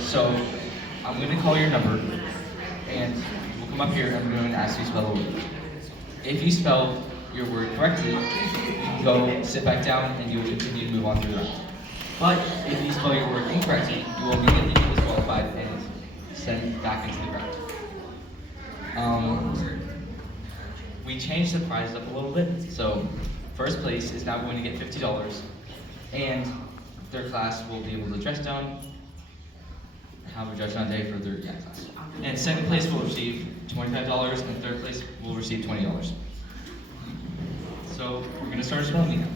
So I'm going to call your number, and we'll come up here and I'm going to ask you to spell the word. If you spell your word correctly, you can go sit back down and you will continue to move on through the round. But if you spell your word incorrectly, you will immediately be disqualified and sent back into the ground. We changed the prizes up a little bit, so first place is now going to get $50, and their class will be able to dress down, have a dress down day for their class. And second place will receive $25, and third place will receive $20. So we're going to start spelling now.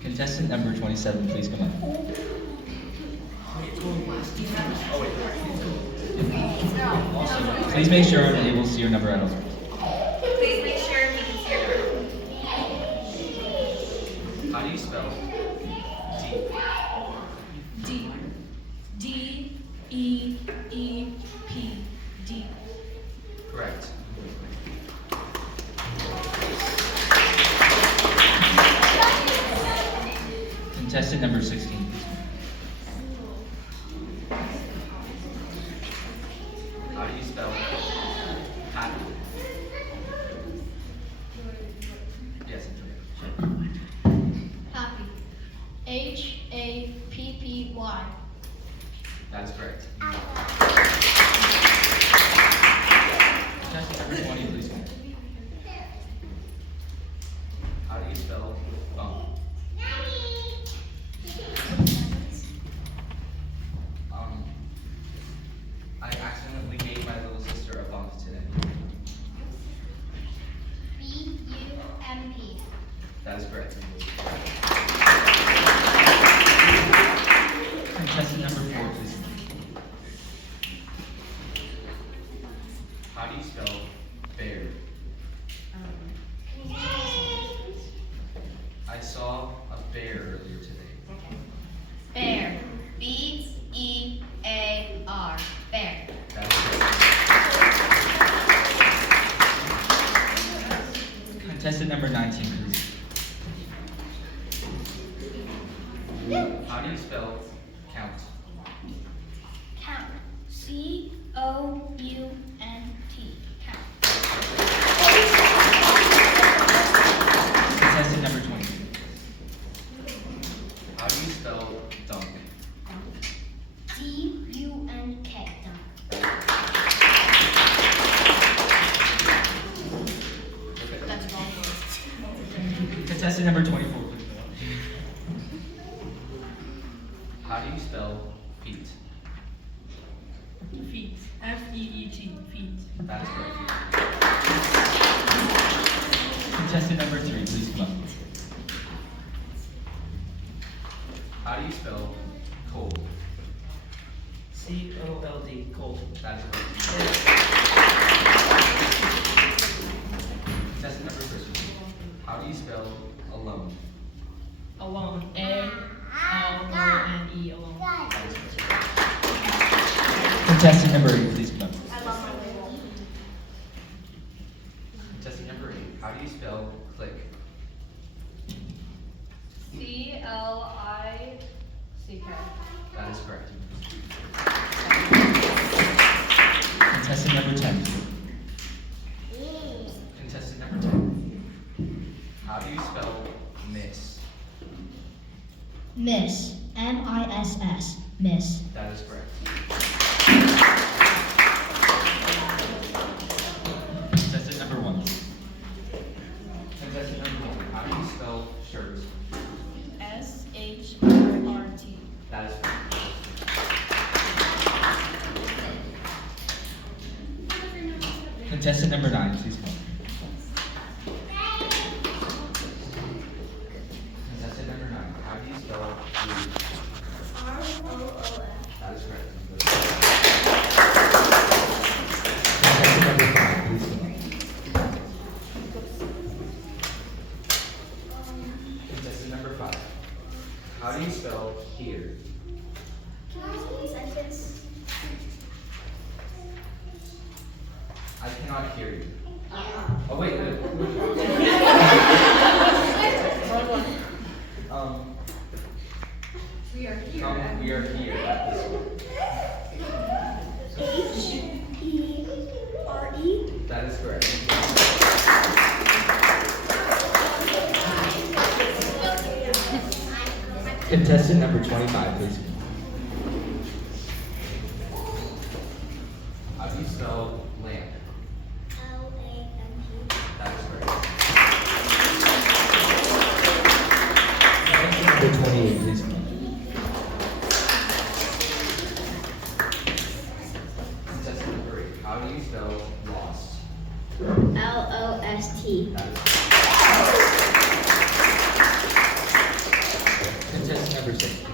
Contestant number 27, please come up. Also, please make sure I'm able to see your number at all. Please make sure you can see your number. How do you spell D? D-E-E-P. D. Correct. Contestant number 16, please. How do you spell happy? Yes, Happy. H-A-P-P-Y. that's correct. Contestant number 20, please come. How do you spell bump? I accidentally gave my little sister a bump today. B-U-M-P. That is correct. Contestant number 4, please. How do you spell bear? I saw a bear earlier today. Bear. B-E-A-R. Bear. That is correct. Contestant number 19, please. How do you spell count? Count. C-O-U-N-T. Count. Contestant number 20. How do you spell dunk? D-U-N-K. Dunk. That's golf. Contestant number 24, please. How do you spell feet? Feet. F-E-E-T. Feet. That is correct. Contestant number 3, please come up. How do you spell cold? C-O-L-D. Cold. That is correct. Contestant number 3. How do you spell alone? Alone. A-L-O-N-E. Alone. That is correct. Contestant number 8, please come up. I love my label. Contestant number 8. How do you spell click? C-L-I-C-K. That is correct. Contestant number 10. Contestant number 10. How do you spell miss? Miss. M-I-S-S. Miss. That is correct. Contestant number 1. Contestant number 1. How do you spell shirt? S-H-I-R-T. That is correct. Contestant number 9, please come. Contestant number 9. How do you spell blue? R-O-O-F. That is correct. Contestant number 5, please come. Contestant number 5. How do you spell here? Can I see a sentence? I cannot hear you. Oh wait. We are here. Come, we are here at this school. H-E-R-E. That is correct. Contestant number 25, please. How do you spell lamp? L-A-M-P. That is correct. Contestant number 28, please. Contestant number 8. How do you spell lost? L-O-S-T. That is correct. Contestant number 6, please.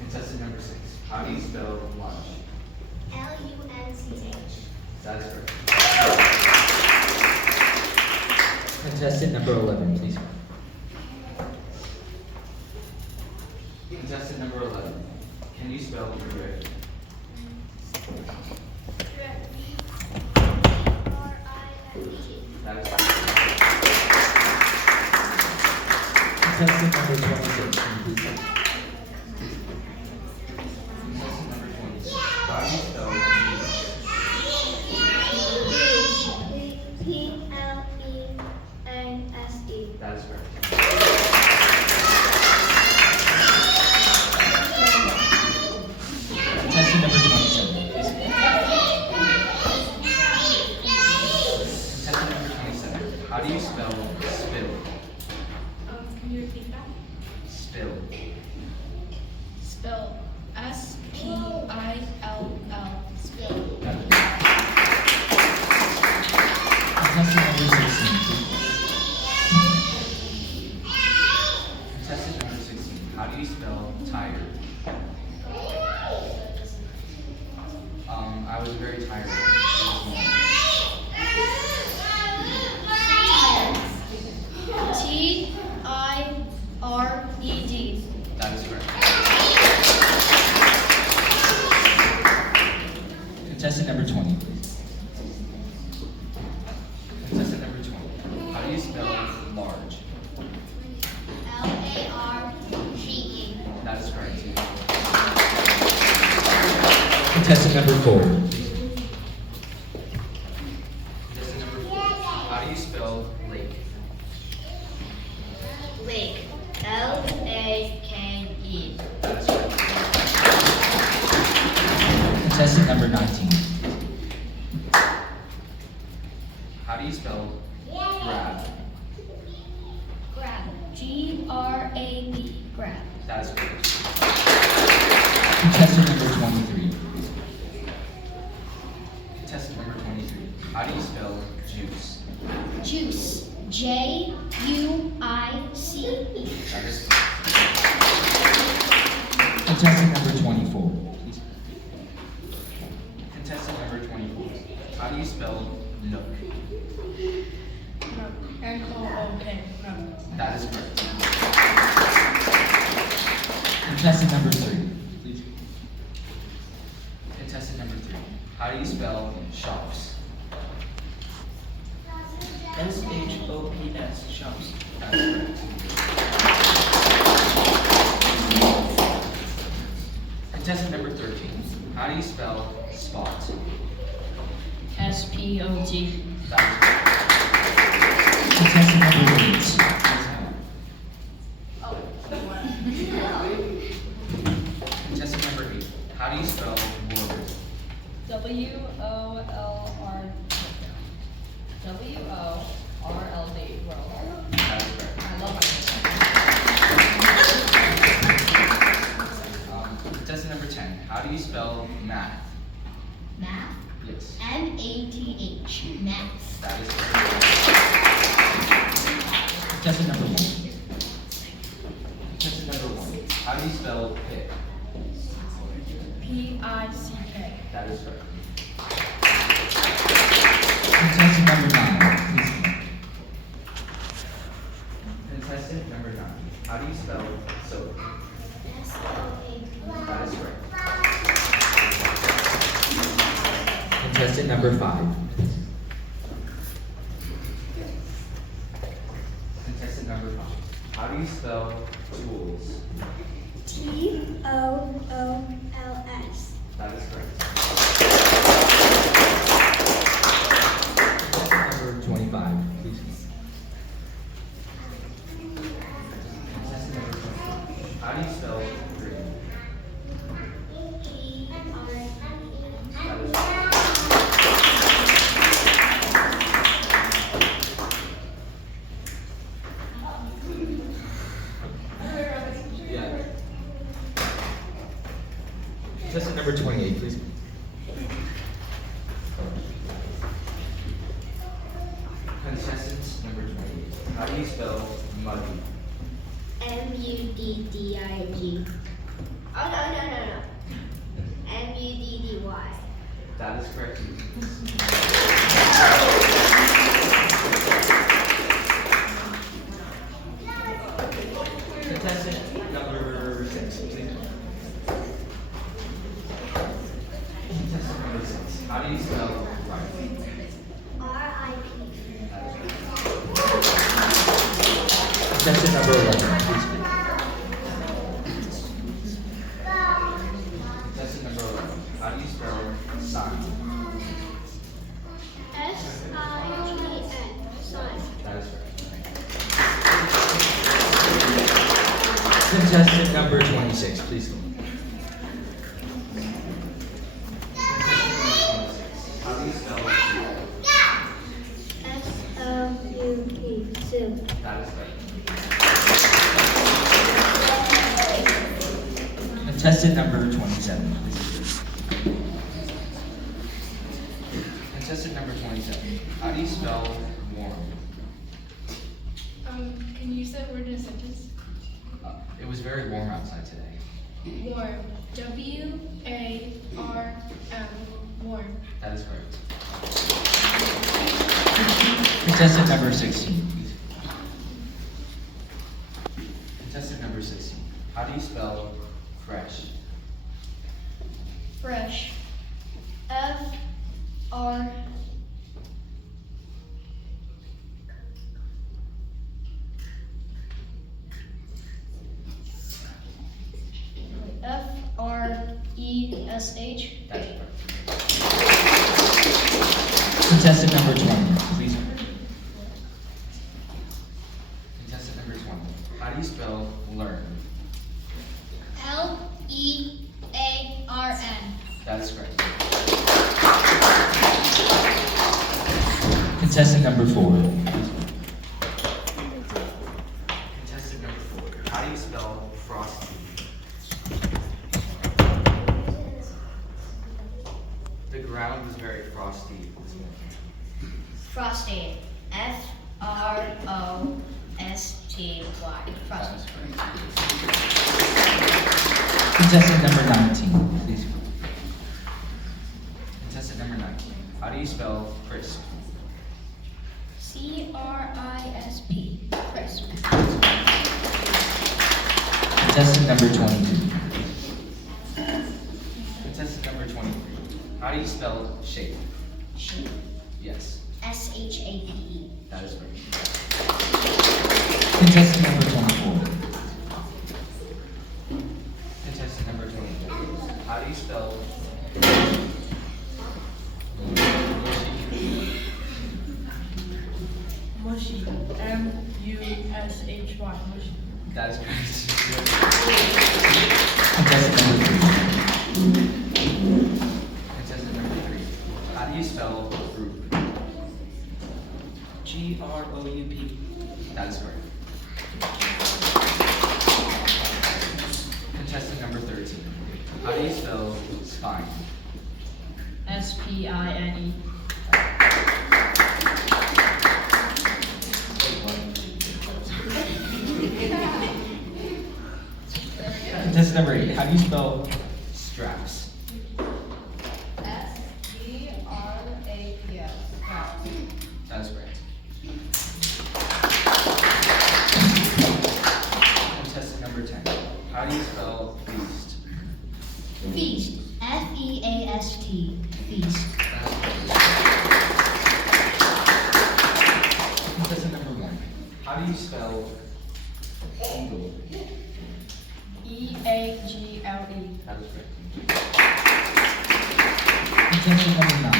Contestant number 6. How do you spell lunch? L-U-N-C-H. That is correct. Contestant number 11, please. Contestant number 11. Can you spell gray? R-I-N-G. That is correct. Contestant number 26, can you please? Contestant number 26. How do you spell P-L-E-N-S-E. that is correct. Contestant number 27, please. Contestant number 27. How do you spell spill? Can you repeat that? Spill. Spell S-P-I-L-L. Spill. Contestant number 16, please. Contestant number 16. How do you spell tired? I was very tired this morning. T-I-R-E-D. That is correct. Contestant number 20, please. Contestant number 20. How do you spell large? L-A-R-G-E. That is correct. Contestant number 4. Contestant number 4. How do you spell lake? Lake. L-A-K-E. That is correct. Contestant number 19. How do you spell grab? Grab. G-R-A-B. Grab. That is correct. Contestant number 23. Contestant number 23. How do you spell juice? Juice. J-U-I-C-E. That is correct. Contestant number 24. Please. Contestant number 24. How do you spell nook? No. N-O-O-K. No. That is correct. Contestant number 3. Please. Contestant number 3. How do you spell shops? S-H-O-P-S. Shops. That is correct. Contestant number 13. How do you spell spot? S-P-O-T. That is correct. Contestant number 8. Contestant number 8. How do you spell word? W-O-L-R. W-O-R-L-D. World. That is correct. I love Contestant number 10. How do you spell math? Math. Yes. M-A-T-H. Math. That is correct. Contestant number 1. Contestant number 1. How do you spell pick? P-I-C-K. That is correct. Contestant number 9. Please come. Contestant number 9. How do you spell soap? S-O-A-P. That is correct. Contestant number 5. Contestant number 5. How do you spell tools? Tools. That is correct. Number 25, please. Contestant number 25. How do you spell green? That is yeah. Contestant number 28, please. Contestant number 28. How do you spell muddy? Muddig. Oh, no. Muddy. That is correct. Contestant number 6, please. Contestant number 6. How do you spell right? RIP. Contestant number 11, please. Contestant number 11. How do you spell sign? SIGN. Sign. That is correct. Contestant number 26, please. How do you spell SOUP. Soup. that is correct. Contestant number 27, please. Contestant number 27. How do you spell warm? Can you use that word in a sentence? It was very warm outside today. Warm. WARM. Warm. That is correct. Contestant number 16, please. Contestant number 16. How do you spell fresh? Fresh. FR. FRESH. That's correct. Contestant number 20, please. Contestant number 20. How do you spell learn? LEARN. That is correct. Contestant number 4. Contestant number 4. How do you spell frosty? The ground was very frosty this morning. Frosty. FROSTY. That is Frosty. correct. Contestant number 19, please. Contestant number 19. How do you spell crisp? CRISP. Crisp. Contestant number 22. Contestant number 23. How do you spell shape? Shape. Yes, SHAPE. that is correct. Contestant number 24. Contestant number 24. How do you spell Mushy. MUSHY. Mushy. that is correct. Contestant number 3. Contestant number 3. How do you spell group? GROUP. That is correct. Contestant number 13. How do you spell spine? SPINE. Contestant number 8. How do you spell straps? STRAPS. That is correct. Contestant number 10. How do you spell feast? Feast. FEAST. Feast. That is correct. Contestant number 1. How do you spell Eagle. EAGLE. That is correct. Contestant number 9.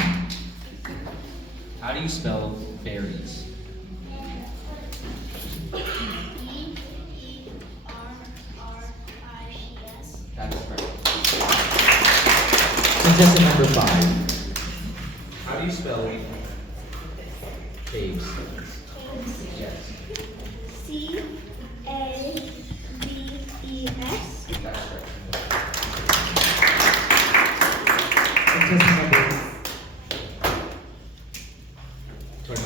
How do you spell berries? B-E-R-R-I-E-S. That is correct. Contestant number 5. How do you spell caves? Yes. C-A-V-E-S. That's correct. Contestant number 25.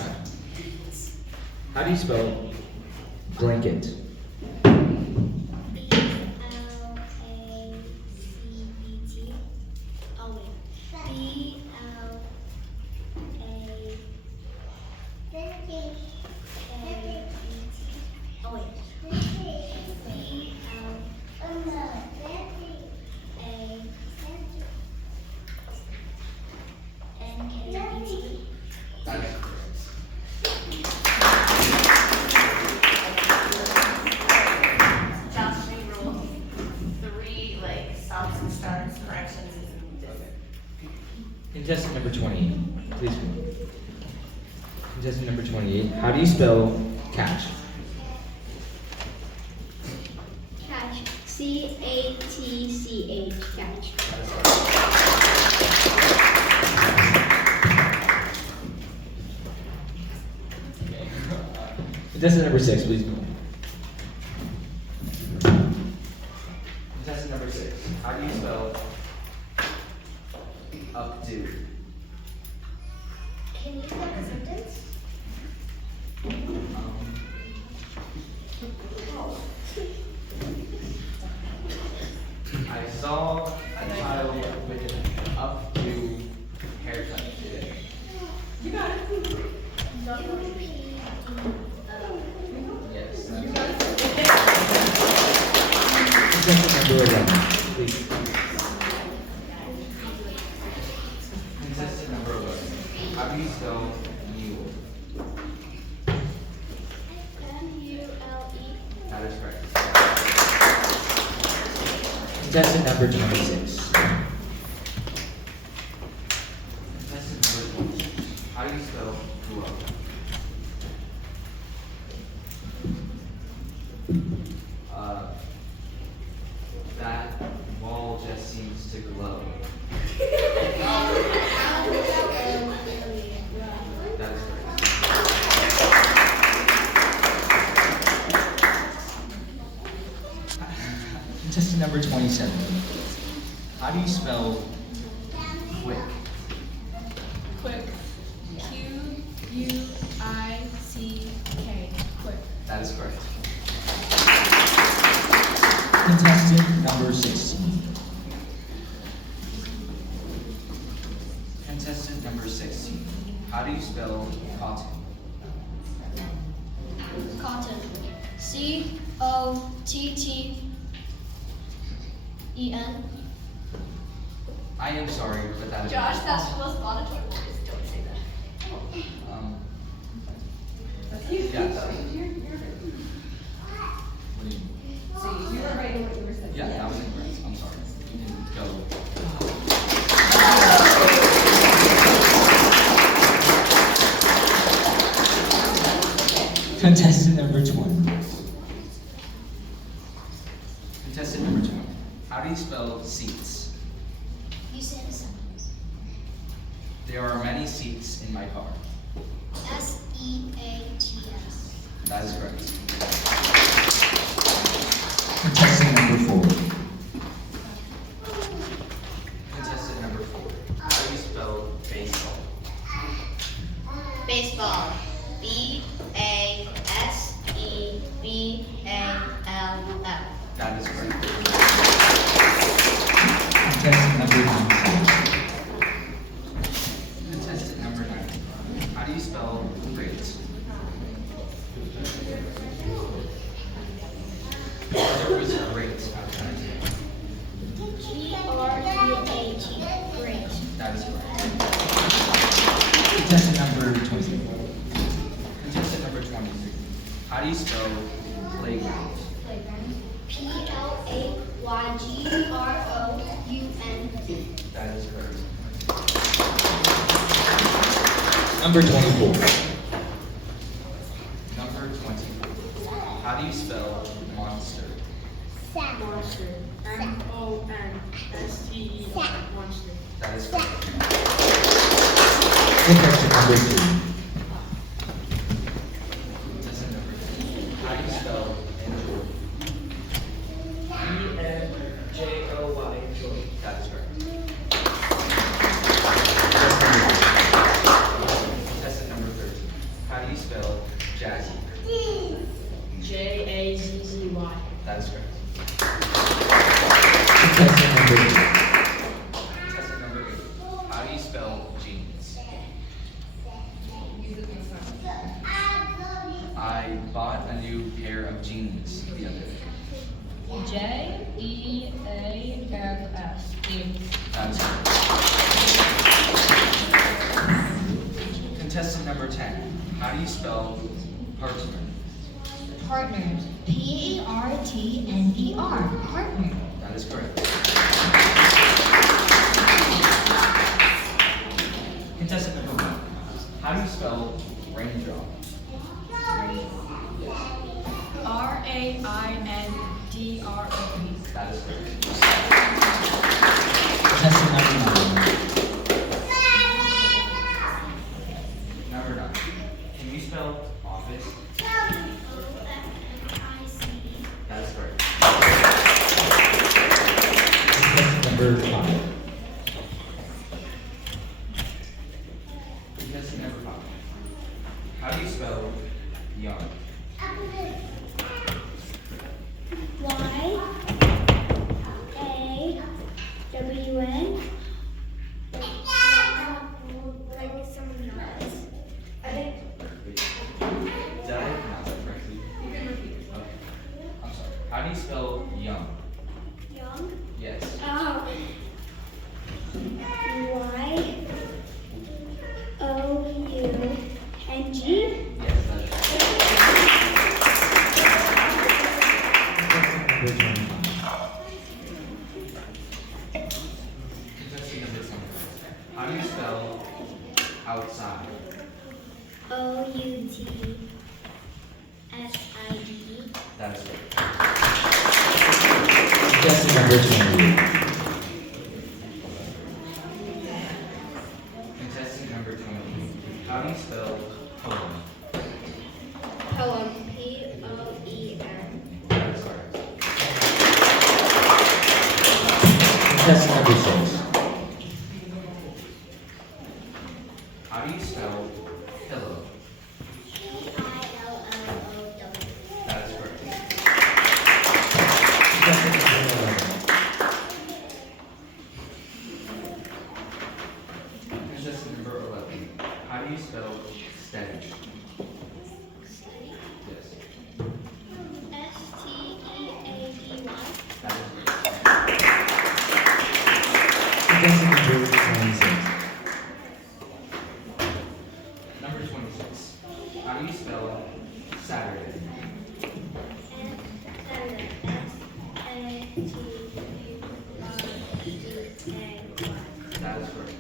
How do you spell blanket? B-L-A-C-E-T. Oh, wait. B-L-A-C-E-T. Oh, wait. B-L-A-N-K-E-T. That is correct. Josh, rule. 3 like stops and starts corrections is this. Contestant number 28. Please come. Contestant number 28. How do you spell catch? Catch. C-A-T-C-H. Catch. Okay. Contestant number 6, please go. Contestant number 6. How do you spell updo? Can you make a sentence? I saw a child with an updo haircut today. Yes. Contestant number 11, please. Contestant number 11. How do you spell mule? M-U-L-E. That is correct. Contestant number 26. Contestant number 26. How do you spell glow? That wall just seems to glow. That is correct. Contestant number 27. How do you spell quick? Quick. Q-U-I-C-K. Quick. That is correct. Contestant number 16. Contestant number 16. How do you spell cotton? Cotton. C-O-T-T-E-N. I am sorry, but that is Josh, that's the most monotone voice. Don't say that. Yeah, that, what do you mean? See, you were right in what you were saying. Yeah, that was incorrect. I'm sorry. You can go. Contestant number 20. Contestant number 20. How do you spell seats? You said a sentence. There are many seats in my car. S-E-A-T-S. That is correct. Contestant number 4. Contestant number 4. How do you spell baseball? Baseball. B-A-S-E-B-A-L-L. That is correct. Contestant number 9. Contestant number 9. How do you spell great? There was great. YGROUND. That is correct. Number 24. Number 24. How do you spell monster? Monster. M-O-N-S-T-E-R. Monster. That is correct. Contestant number 2. Contestant number 2. How do you spell enjoy? E-N-J-O-Y, joy. That is correct. Contestant number 13. How do you spell jazzy? J-A-Z-Z-Y. That is correct. Contestant number 8. Contestant number 8. How do you spell jeans? I bought a new pair of jeans the other day. J-E-A-N-S. Jeans. That is correct. Contestant number 10. How do you spell partner? Partners. PARTNER. Partner. That is correct. Contestant number 1. How do you spell raindrop? R-A-I-N-D-R-O-P. That is correct. Contestant number 9. Number 9. Can you spell office? That is correct. Contestant number 5. Contestant number 5. How do you spell young? YAWN. Did I pronounce that correctly? You can repeat it. Okay. I'm sorry. How do you spell young? Young. Yes. YOUNG. Yes, that is correct. Contestant number 25. Contestant number 10. How do you spell outside? OUTSID. That is correct. Contestant number 28. Contestant number 20. How do you spell poem? Poem. POEM. That is correct. Contestant number 6. How do you spell pillow? PILLOW. That is correct. Contestant number 11. Contestant number 11. How do you spell steady? Yes. STEADY. That is correct. Contestant number 26. Number 26. How do you spell Saturday? That is correct.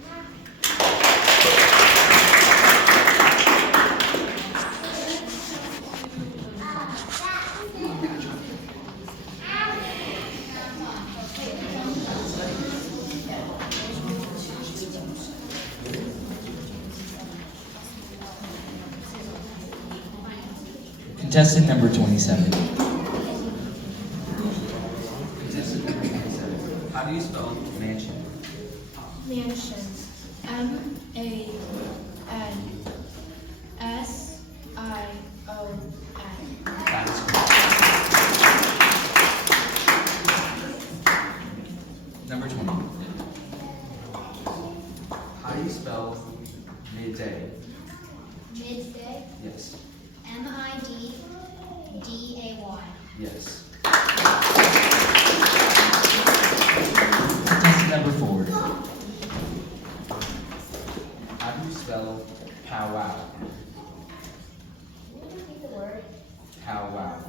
Contestant number 27. Contestant number 27. How do you spell mansion? Mansion. M-A-N-S-I-O-N. That is correct. Number 20. How do you spell midday? Midday. Yes. MIDDAY. Yes. Contestant number 4. How do you spell powwow? Can you repeat the word? Powwow.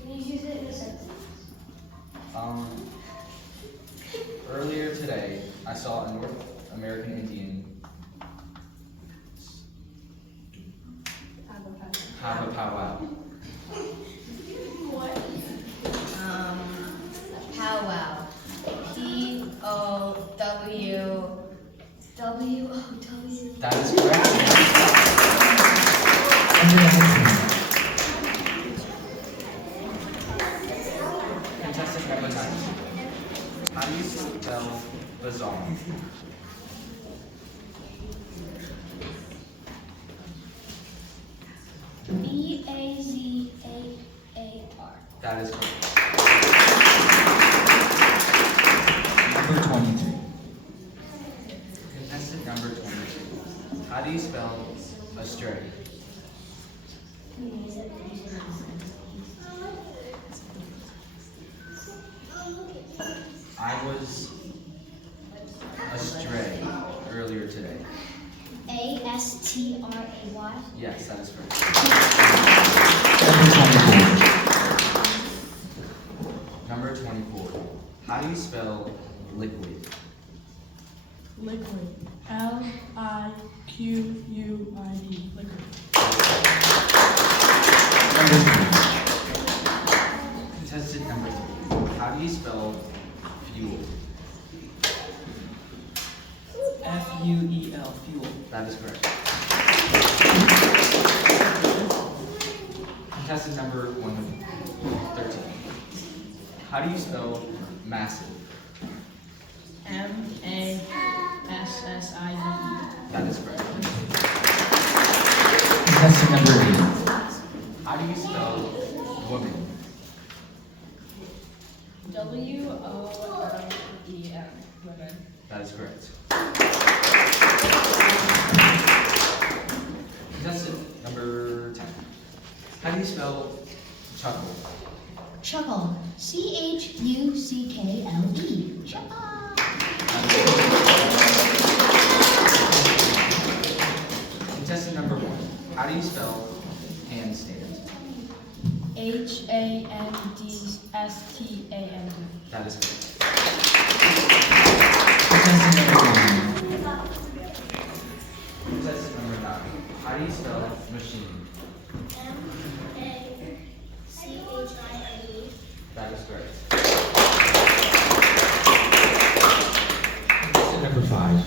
Can you use it in a sentence? Contestant number 9. How do you spell bazaar? Bazar. That is correct. Number 23. Contestant number 22. How do you spell astray? I was astray earlier today. Astray. Yes, that is correct. Number 24. Number 24. How do you spell liquid? Liquid. Liquid. Liquid. Number 3. Contestant number 3. How do you spell fuel? F-U-E-L, fuel. That is correct. Contestant number 113. How do you spell massive? Massive. That is correct. Contestant number 8. How do you spell woman? WOREN. Women. That is correct. Contestant number 10. How do you spell chuckle? Chuckle. Chuckle. Chuckle. Contestant number 1. How do you spell handstand? HANDSTAND. That is correct. Contestant number 9. Contestant number 9. How do you spell machine? MACHINE. That is correct. Contestant number 5.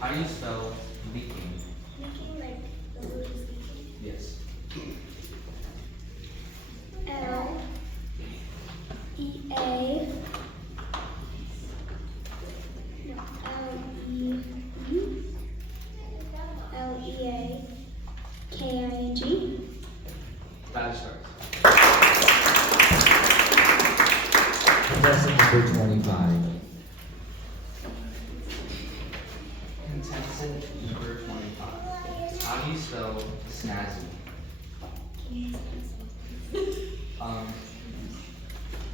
How do you spell leaking? Making like the word is Yes. L-E-A. L-E-A-K-I-N-G. That is correct. Contestant number 25. Contestant number 25. How do you spell snazzy?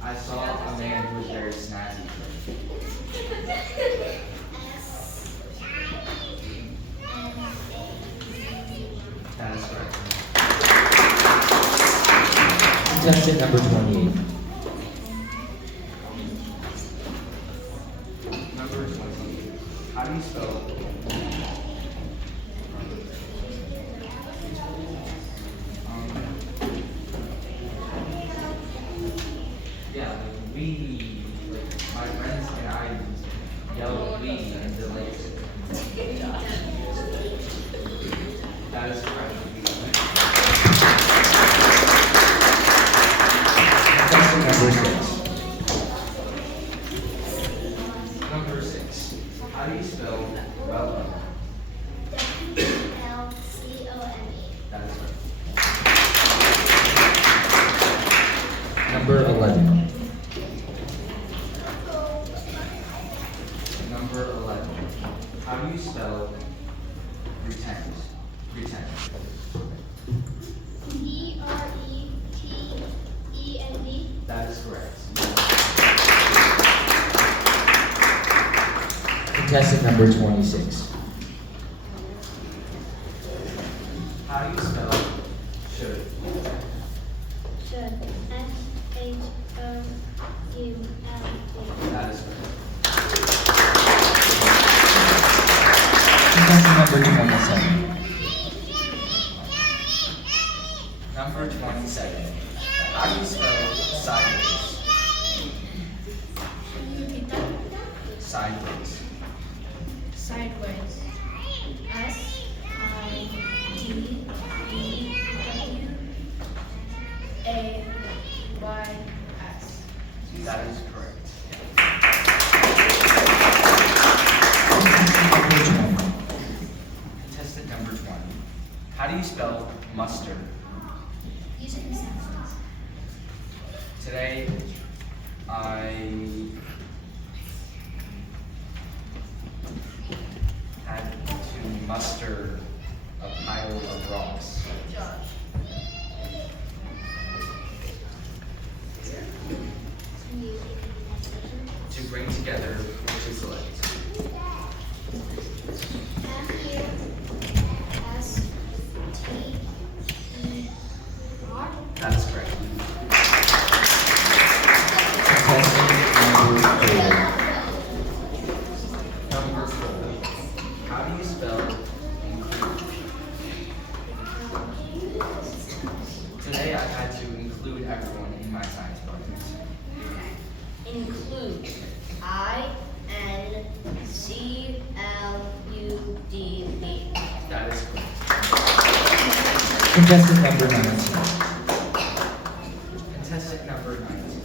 I saw a man who was very snazzy. That is correct. Contestant number 28. Number 20. How do you spell? Yeah, like we, like my friends and I yell we until like. That is correct. Contestant number 6. Number 6. How do you spell welcome? W-L-C-O-M-E. That is correct. Number 11. Number 11. How do you spell pretend? Pretend. P-R-E-T-E-N-D. That is correct. Contestant number 26. How do you spell should? Should. S-H-O-U-L-D. That is correct. Contestant number 27. Number 27. How do you spell sideways? Can you repeat that? Sideways. Sideways. S-I-D-E-W. muster. Using senses. Today, I had to muster a pile of rocks. Josh. To bring together or to select. F-U-S-T-E-R. That is correct. Contestant number 4. Number 4. How do you spell include? Today I had to include everyone in my science project. Include. I-N-C-L-U-D-E. That is correct. Contestant number 19. Contestant number 19.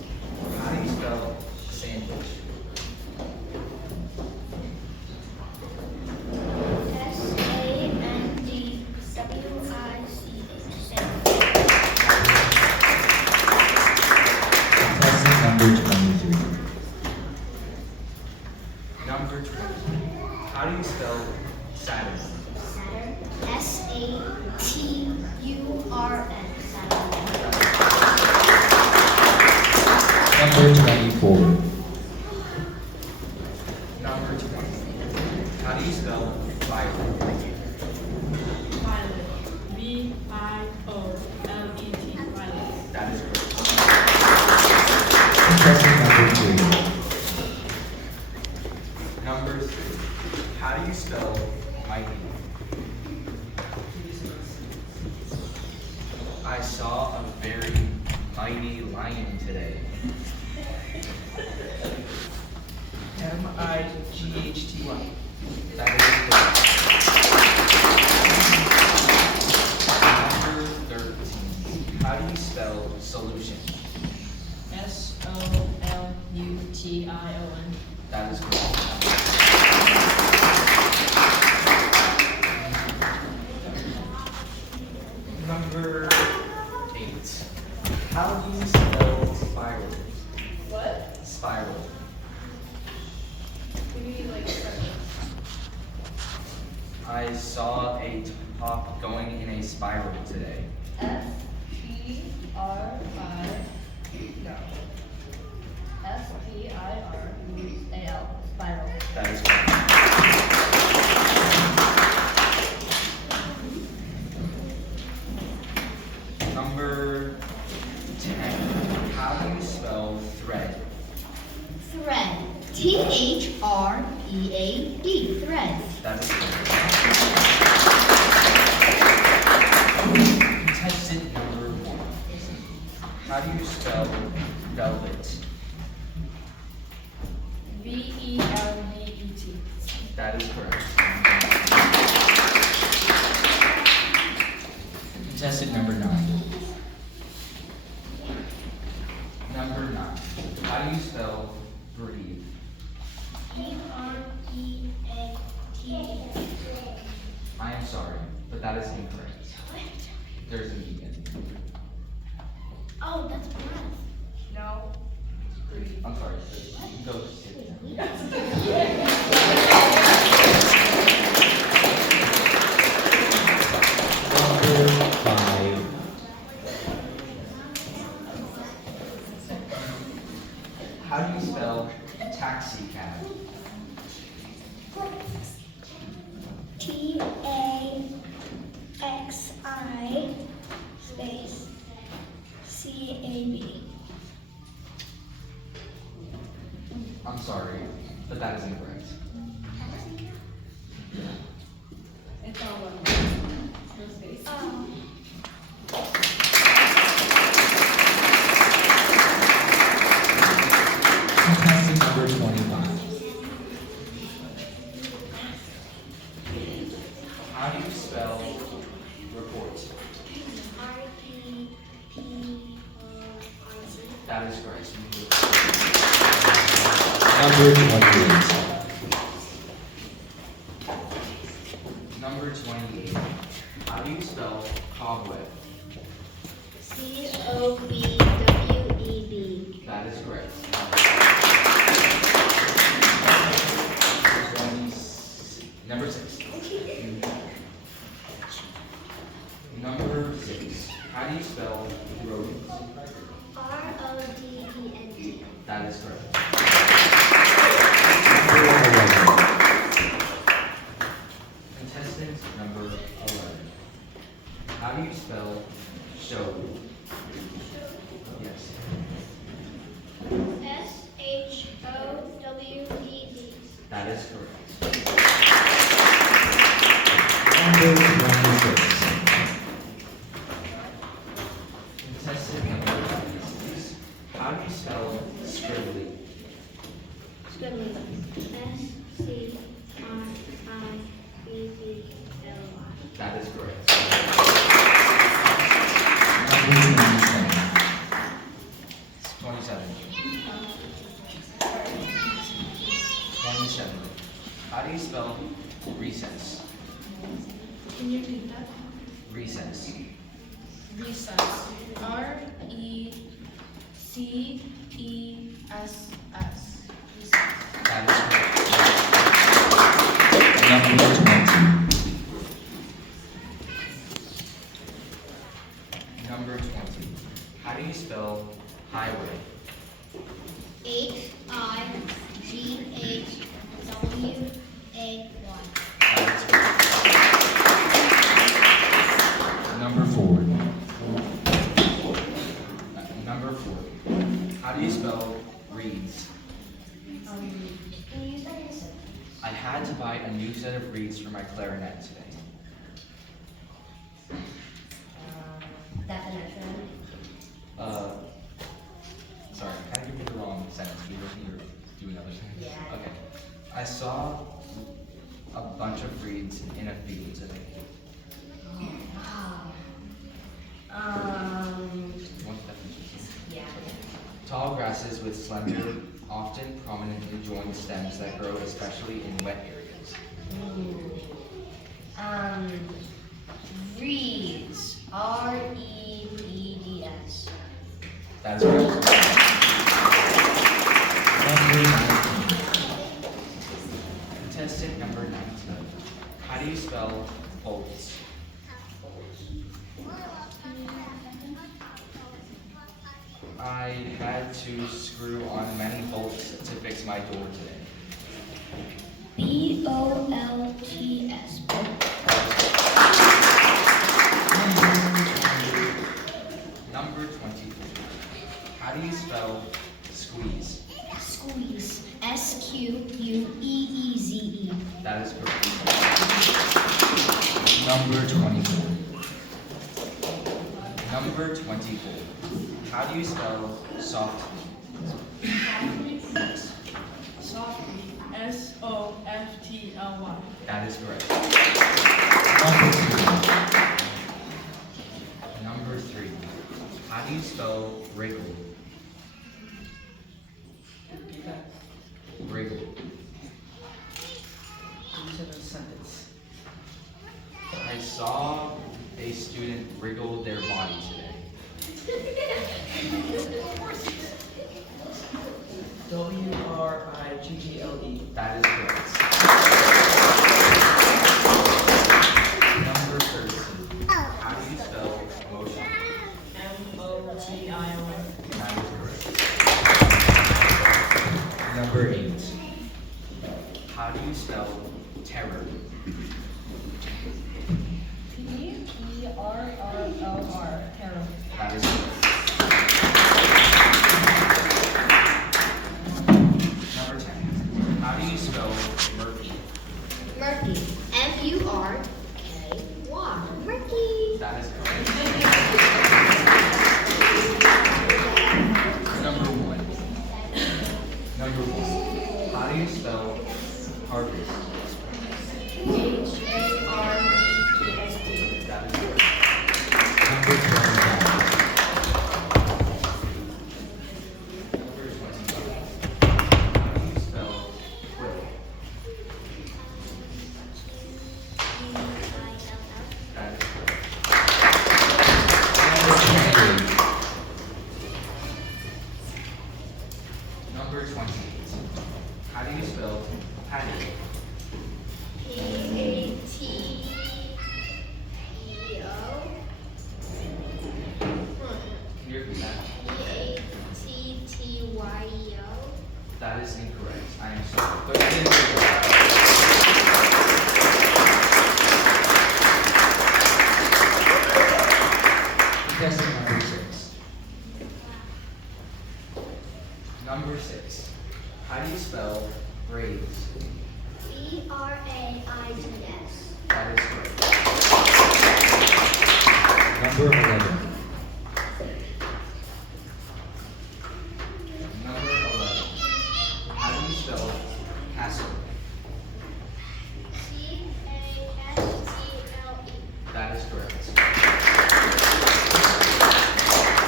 How do you spell sandwich? S-A-N-D-W-I-C-H. Contestant number 23. Number 20. How do you spell Saturn? Saturn. S-A-T-U-R-N. Saturn. Number 24. Number 20. How do you spell violet? Violet. V-I-O-L-E-T. Violet. That is correct. Contestant number 3. Number 3. How do you spell mighty? I saw a very mighty lion today. M-I-G-H-T-Y. That is correct. Number 13. How do you spell solution? S-O-L-U-T-I-O-N. That is correct. Number 8. How do you spell spiral? What? Spiral. We need like I saw a top going in a spiral today. F-P-R-I. No. S-P-I-R-A-L. Spiral. That is correct. Number 10. How do you spell thread? Thread. T-H-R-E-A-D. Thread. That is correct. Contestant number 1. How do you spell velvet? V-E-L-V-E-T. That is correct. Contestant number 9. Number 9. How do you spell breathe? E-R-E-A-T-H. I am sorry, but that is incorrect. There's an E in it. Oh, that's breath. No. I'm sorry. You can go sit down. Number 5. How do you spell taxi cab? T-A-X-I space C-A-B. I'm sorry, but that is incorrect. It's all one. No space. Oh. Contestant number 25. How do you spell report? R-E-P-O-R-T. That is correct. Number 28. Number 28. How do you spell cobweb? COBWEB. That is correct. 20 Number 6. Number 6. How do you spell rodent? RODENT. That is correct. Contestant number 11. How do you spell show? Yes. SHOWED. That is correct. Number 26. Contestant number 26. How do you spell scribbly? Scribbly. SCRIBBLY. That is correct. Number 27. 27. How do you spell recess? Can you repeat that? Recess. Recess. RECESS. Recess. That is correct. Number 20. Number 20. How do you spell highway? HIGHWAY. That is correct. Number 4. Number 4. How do you spell reeds? I had to buy a new set of reeds for my clarinet today. Definition. Sorry, I kind of gave you the wrong sentence. Can you do another sentence? Yeah. Okay. I saw a bunch of reeds in a field today. You want the definition? Yeah. Tall grasses with slender, often prominently joined stems that grow especially in wet areas. Reeds. REEDS. That is correct. Number 19. Contestant number 19. How do you spell bolts? I had to screw on many bolts to fix my door today. BOLTS. Number 23. How do you spell squeeze? Squeeze. SQUEEZE. That is correct. Number 24. Number 24. How do you spell soft? Softly. SOFTLY. That is correct. Number 3. Number 3. How do you spell wriggle? Repeat that. Wriggle. Use it in a sentence. I saw a student wriggle their body today. WRIGGLE. That is correct. Number 13. How do you spell motion? MOTION. That is correct. Number 8. How do you spell terror? TERROR. Terror. That is correct. Number 10. How do you spell murky? Murky. MURKY. Murky. That is correct. Number 1. Number 1. How do you spell harvest? HARVEST. That is correct. Number 25. Number 25. How do you spell quill? That is correct. Number 28. you repeat that? Beattyo. That is incorrect. I am sorry. But you did a good job. Contestant number 6. Number 6. How do you spell braids? Braids. That is correct. Number 11. Number 11. How do you spell castle? Castle. That is correct.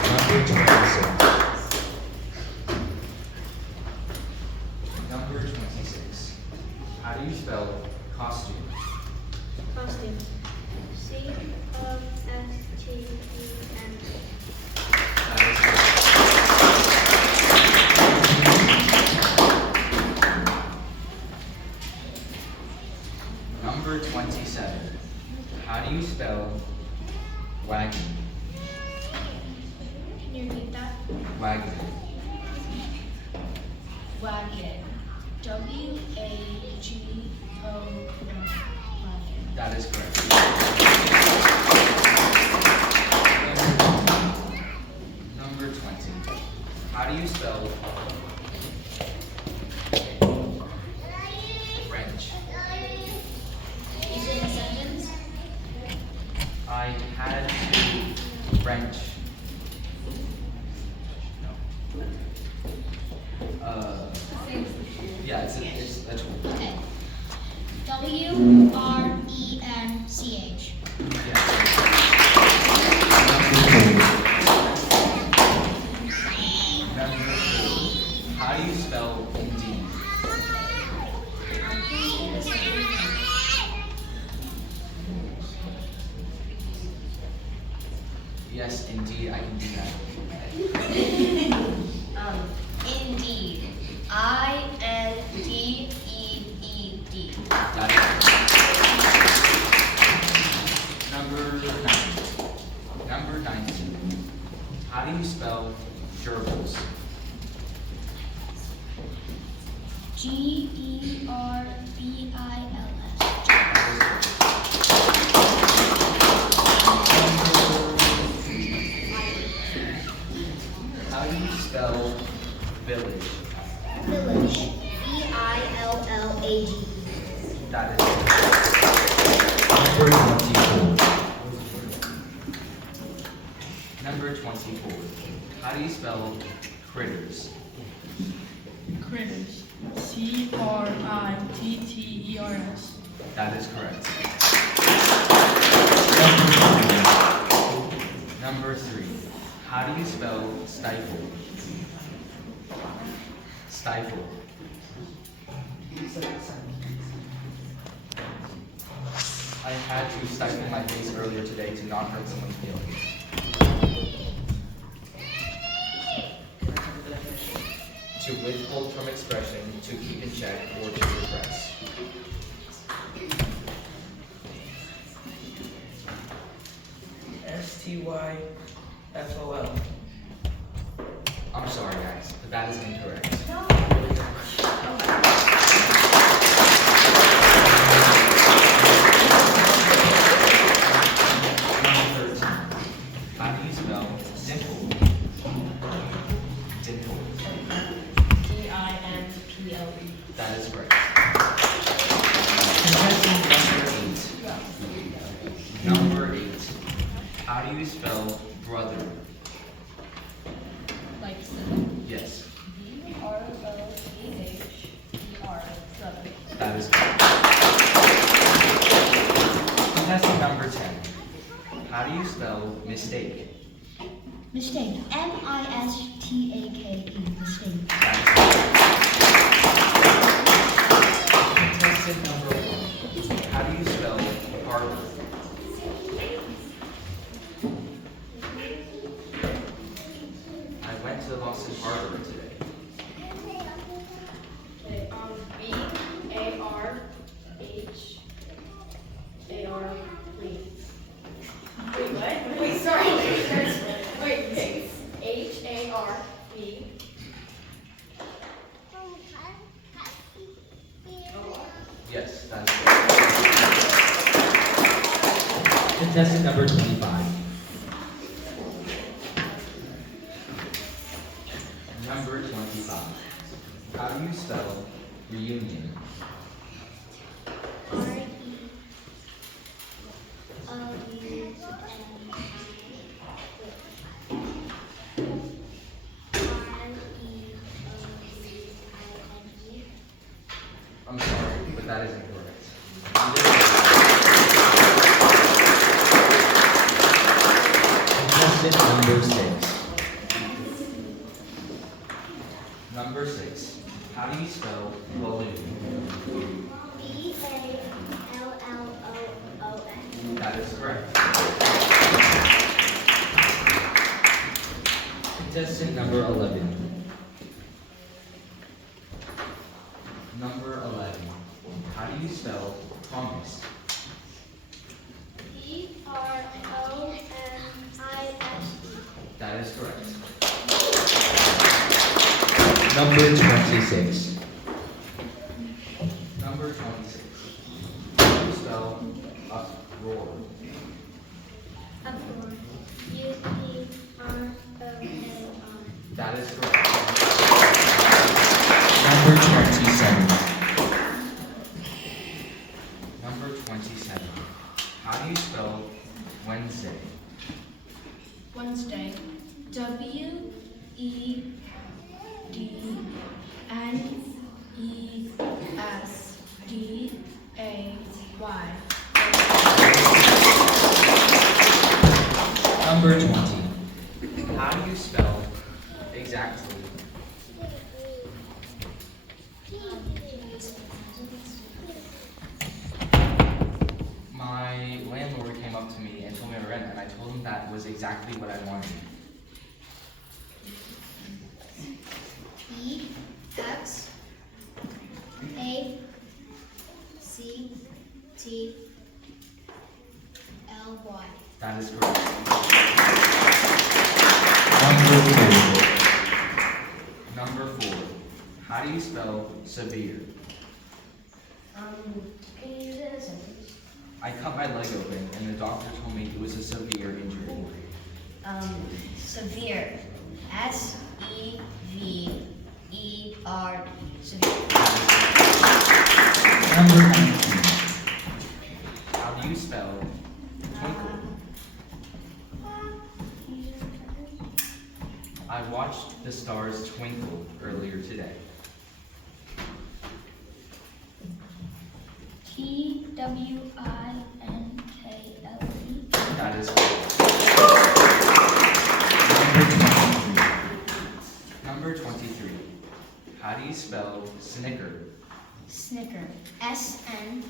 Number 26. Number 26. How do you spell costume? Costume. Costeme. That is correct. Number 27. How do you spell wagon? Can you repeat that? Wagon. Wagon. WAGO. Wagon. That is correct. Number 20. How do you spell wrench? Is it a sentence? I had to wrench. No. Yeah, it's a tool. Okay. WRENCH. Yeah. Number 4. How do you spell indeed? Yes, indeed, I can do that. Indeed. INDEED. That is number 9. Number 19. How do you spell gerbils? GERBILS. How do you spell village? Village. VILLAG. That is Number 24. number 24. How do you spell critters? Critters. CRITTERS. That is correct. Number 3. How do you spell stifle? Stifle. I had to stifle my face earlier today to not hurt someone's feelings. To withhold from expression, to keep in check, or to repress. STYFOL. I'm sorry, guys, but that is incorrect. Number 13. How do you spell dimple? Dimple. DINPLE. That is correct. Contestant number 8. Number 8. How do you spell brother? Like seven. Yes, BROTHER. that is correct. Contestant number 10. How do you spell mistake? Mistake. MISTAKE. Mistake. That is correct. Contestant number 1. How do you spell harbor? I went to Boston Harbor today. Okay, BARHAR. Wait, what? Wait, sorry. Wait, Contestant number 25. Number 25. How do you spell reunion? I'm sorry, but that is incorrect. Contestant number 6. Number 6. How do you spell balloon? BALLOON. That is correct. Contestant number 11. Number 11. How do you spell promise? That is correct. Number 26. Number 26. How do you spell uproar? That is correct. Number 27. Number 27. How do you spell Wednesday? Wednesday. WEDNESDAY. Number 20. How do you spell exactly? My landlord came up to me and told me my rent, and I told him that was exactly what I wanted. EXACTLY. That is correct. Number 4. Number 4. How do you spell severe? Can you use it in a sentence? I cut my leg open, and the doctor told me it was a severe injury. Severe. SEVER. Severe. Number 19. How do you spell twinkle? I watched the stars twinkle earlier today. TWINKLE. That is correct. Number 23. How do you spell snicker? Snicker. SNICKER.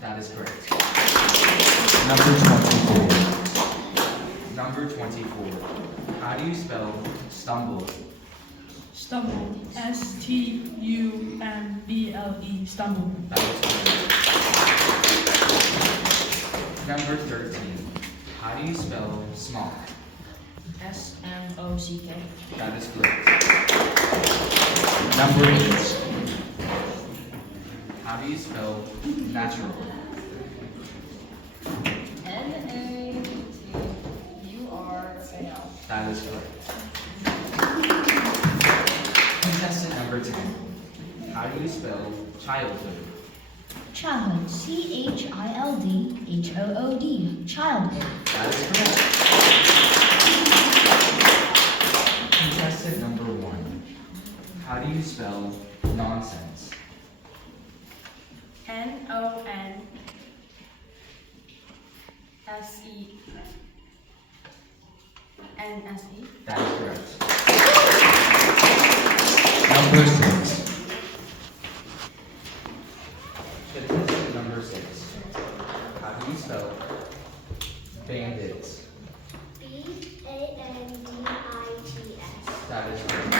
That is correct. Number 24. Number 24. How do you spell stumble? Stumble. STUMBLE. Stumble. That is correct. Number 13. How do you spell smock? SMOCK. That is correct. Number 8. How do you spell natural? NATURAL. That is correct. Contestant number 10. How do you spell childhood? Childhood. CHILDHOOD. Childhood. That is correct. Contestant number 1. How do you spell nonsense? NONSENSE. That is correct. Number 6. Contestant number 6. How do you spell bandits? BANDITS. That is correct.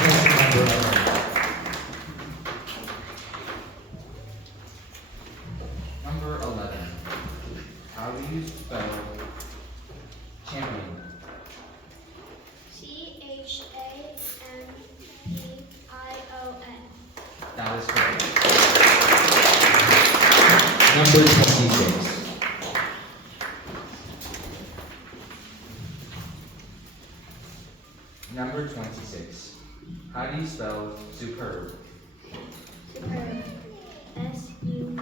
Contestant number 11. Number 11. How do you spell champion? CHAMPION. That is correct. Number 12. Number 26. How do you spell superb? Superb. S-U-P-E-R-B.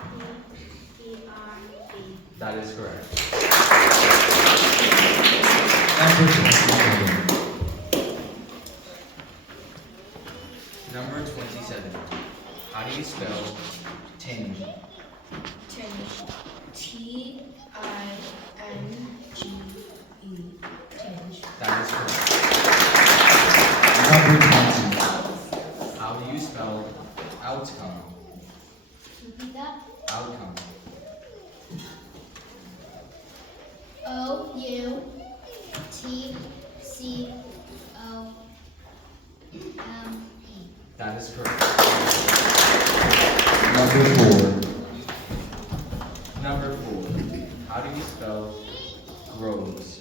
That is correct. Number 27. Number 27. How do you spell tinge? Tinge. T-I-N-G-E. Tinge. That is correct. Number 20. How do you spell outcome? Repeat that. Outcome. O-U-T-C-O-M-E. That is correct. Number 4. Number 4. How do you spell grows?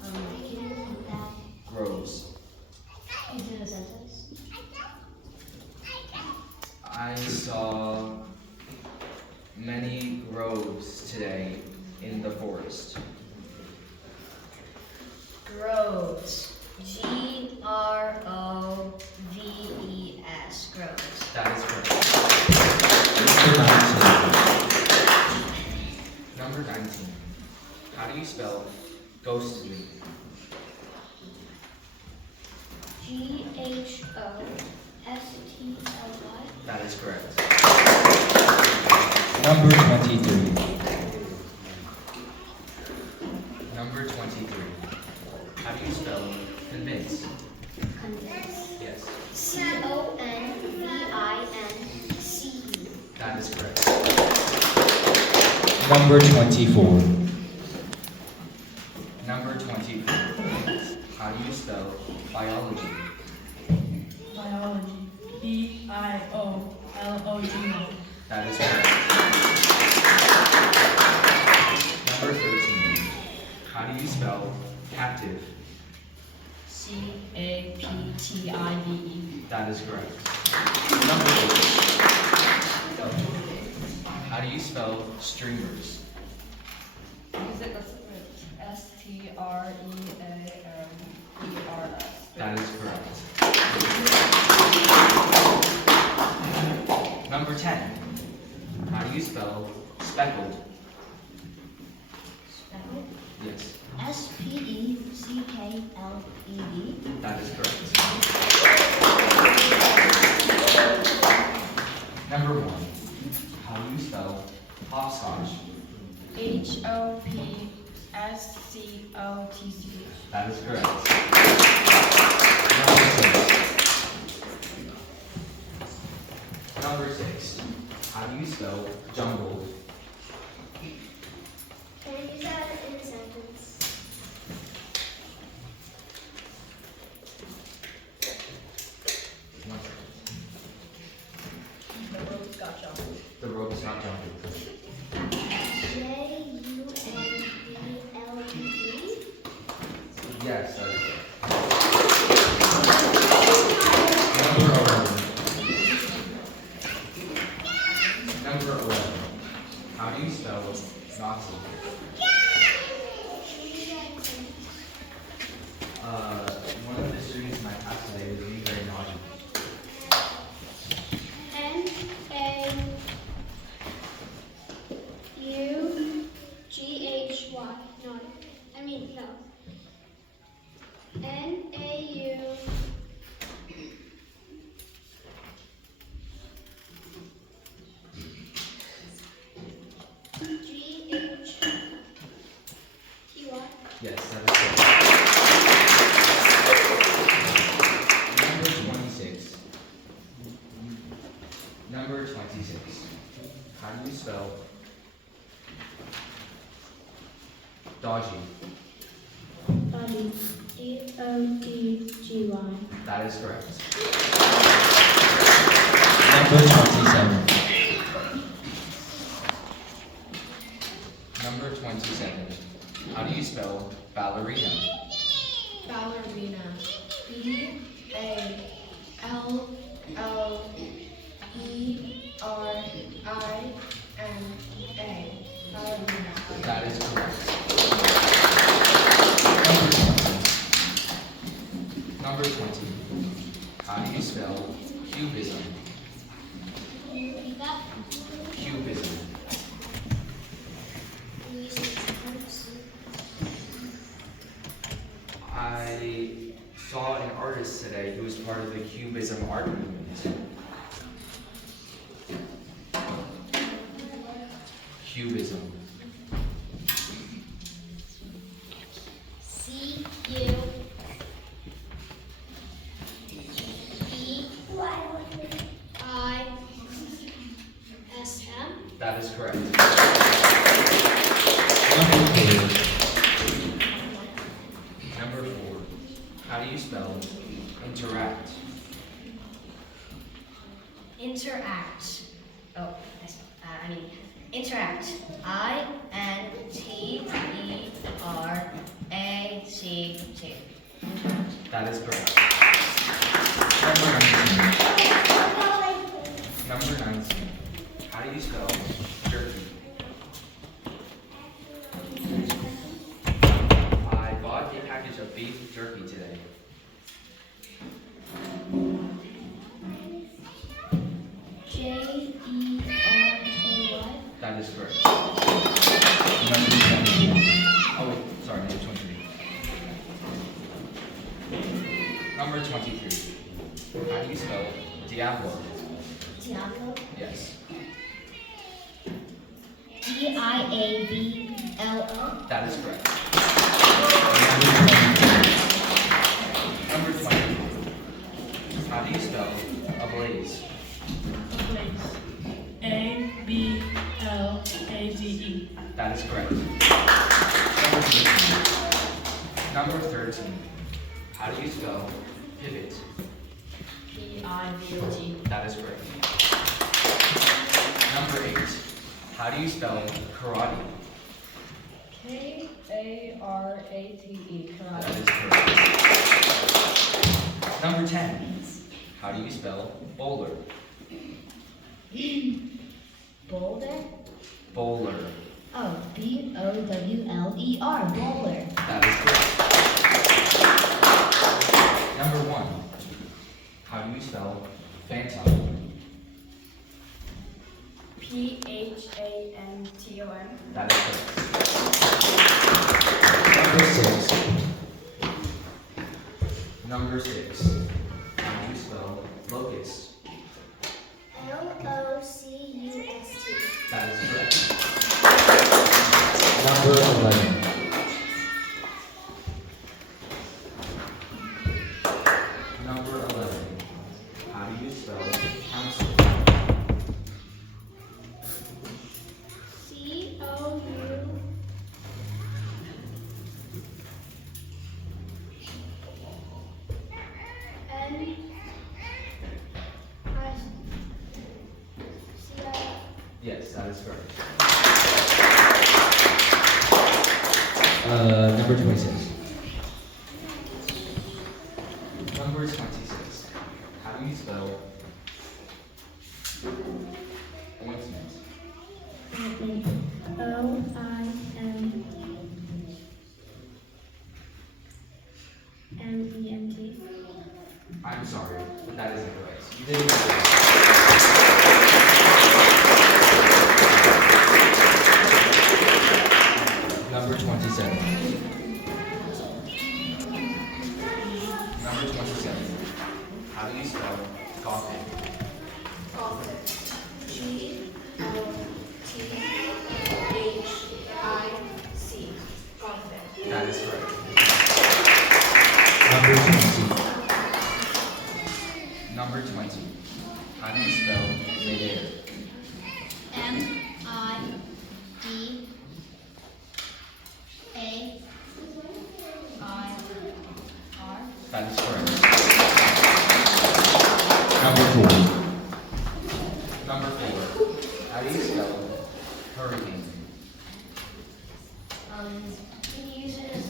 Can you repeat that? Grows. Is it a sentence? I saw many groves today in the forest. Groves. G-R-O-V-E-S. Groves. That is correct. Number 19. Number 19. How do you spell ghostly? G-H-O-S-T-L-Y. That is correct. Number 23. Number 23. How do you spell convince? Convince. Yes. C-O-N-V-I-N-C-E. That is correct. Number 24. Number 24. How do you spell biology? Biology. B-I-O-L-O-G. That is correct. Number 13. How do you spell captive? C-A-P-T-I-V-E. That is correct. Number 14. How do you spell streamers? Is it S-T-R-E-A-M-E-R-S? That is correct. Number 10. How do you spell speckled? Spell Yes, S-P-E-C-K-L-E-D. that is correct. Number 1. How do you spell hopscotch? H-O-P-S-C-O-T-C-H. That is correct. Number 6. How do you spell jungle? Can I use that in a sentence? One second. The roads got jumbled. The rope is not jumping. J-U-N-B-L-E-E. Yes, that is correct. Number 11. How do you spell Nazi? One of the students in my class today was being very naughty. N-A-U-G-H-Y. No, no. N-A-U. G-H-T-Y. Yes, that is correct. Number 26. Number 26. How do you spell dodgy? Dodgy. D-O-D-G-Y. That is correct. Number 27. Number 27. How do you spell ballerina? Ballerina. B-A-L-L-E-R-I-N-A. Ballerina. That is correct. Number 20. Number 20. How do you spell cubism? Can you repeat that? Cubism. Can you use the terms? I saw an artist today who was part of the Cubism art movement. Cubism. CUBEISM. That is correct. Number 4. Number 4. How do you spell interact? Interact. Oh, I mean, interact. INTERACT. That is correct. Number 19. How do you spell jerky? I bought a package of beef jerky today. JERKY. That is correct. Number 21. Oh wait, sorry, number 23. Number 23. How do you spell Diablo? Diablo. Yes. DIABLO. That is correct. Number 24. Number 20. How do you spell ablaze? Ablaze. ABLAZE. That is correct. Number 13. How do you spell pivot? PIVOT. That is correct. Number 8. How do you spell karate? KARATE. That Karate. is correct. Number 10. How do you spell bowler? Boulder. Bowler. Oh, BOWLER. Bowler. That is correct. Number 1. How do you spell phantom? PHANTOM. That is correct. Number 6. Number 6. How do you spell locust? LOCUST. That is correct. Number 11. Number 11. How do you spell council? Yes, that is correct. Number 26. Number 26. How do you spell ointment? OINTMENT. I'm sorry, but that isn't correct. You did Number 27. Number 27. How do you spell gothic? That is correct. Number 20. Number 20. How do you spell midair? MIDAIR. That is correct. Number 4. Number 4. How do you spell hurricane? Can you use it as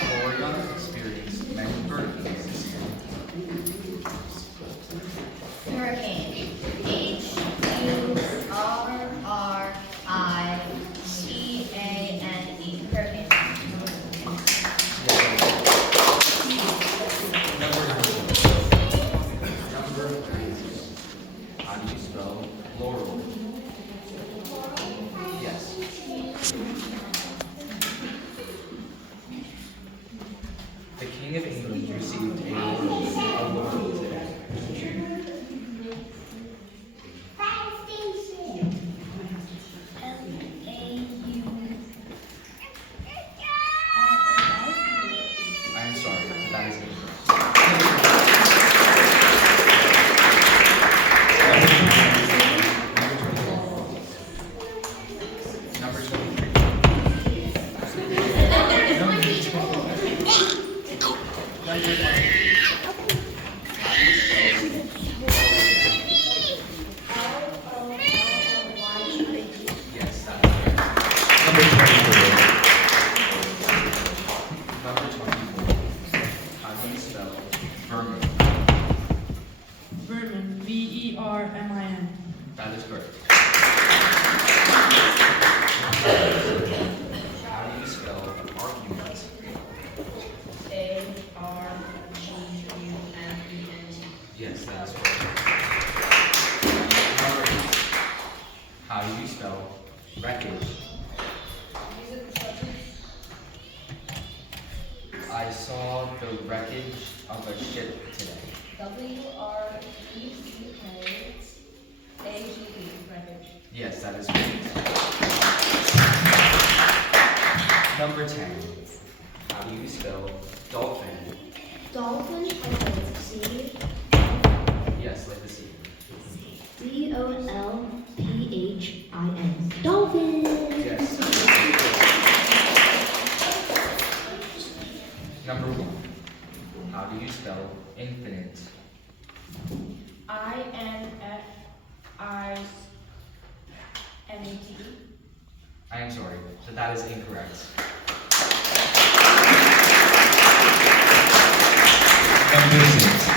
Florida experienced many hurricanes this year. Hurricane. HURRICANE. Hurricane. Number Number 23. How do you spell Yes, that's correct. Number 24. Number 24. How do you spell vermin? Vermin. Vermin. That is correct. How do you spell argument? ARGUMENT. Yes, that is correct. Number 8. How do you spell wreckage? Is it the subject? I saw the wreckage of a ship today. WRECKAGE. Wreckage. Yes, that is correct. Number 10. How do you spell dolphin? Dolphin, like C, Yes, like the sea. DOLPHIN. Dolphin. Yes. Number 1. How do you spell infinite? INFINITE. I am sorry, but that is incorrect. Number 6.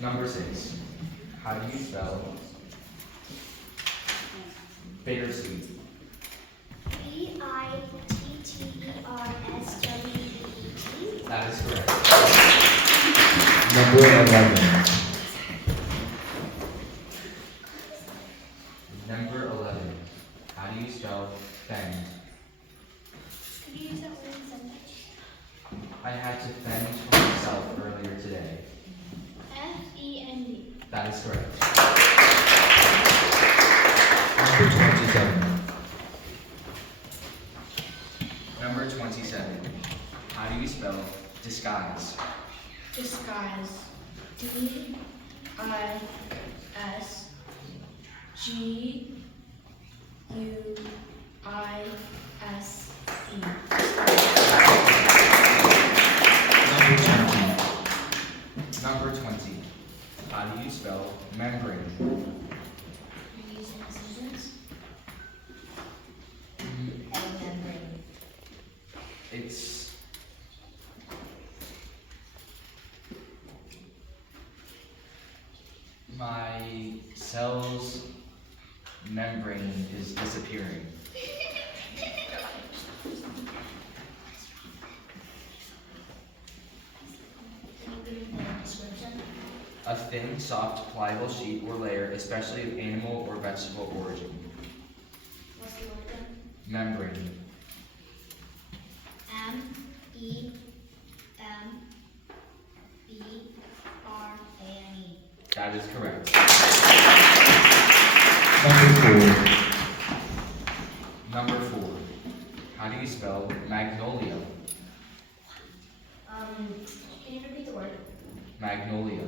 Number 6. How do you spell bittersweet? BITTERSWEET. That is correct. Number 11. Number 11. How do you spell fend? Could you use that word in sentence? I had to fend for myself earlier today. FEND. That is correct. Number 27. Number 27. How do you spell disguise? Disguise. DISGUISE. Number 20. How do you spell membrane? Could you use it in sentence? Membrane. It's my cell's membrane is disappearing. Can you give me the description? A thin, soft, pliable sheet or layer, especially of animal or vegetable origin. What's the word again? Membrane. MEMBRANE. That is correct. Number 4. Number 4. How do you spell magnolia? Can you repeat the word? Magnolia.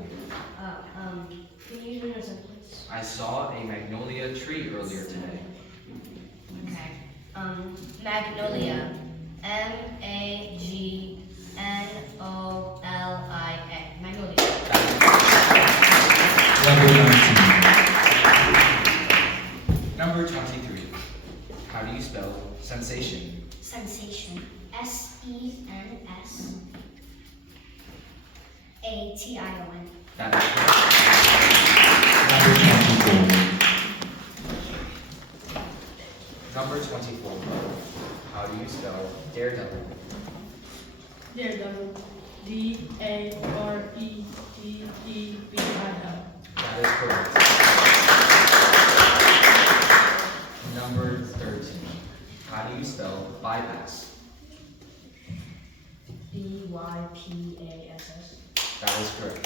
Can you use it in a sentence? I saw a magnolia tree earlier today. Okay. Magnolia. MAGNOLIA. Magnolia. Number 19. Number 23. How do you spell sensation? Sensation. SENSATION. That is correct. Number 24. Number 24. How do you spell daredevil? Daredevil. DAREDEVIL. That is correct. Number 13. How do you spell bypass? BYPASS. That is correct.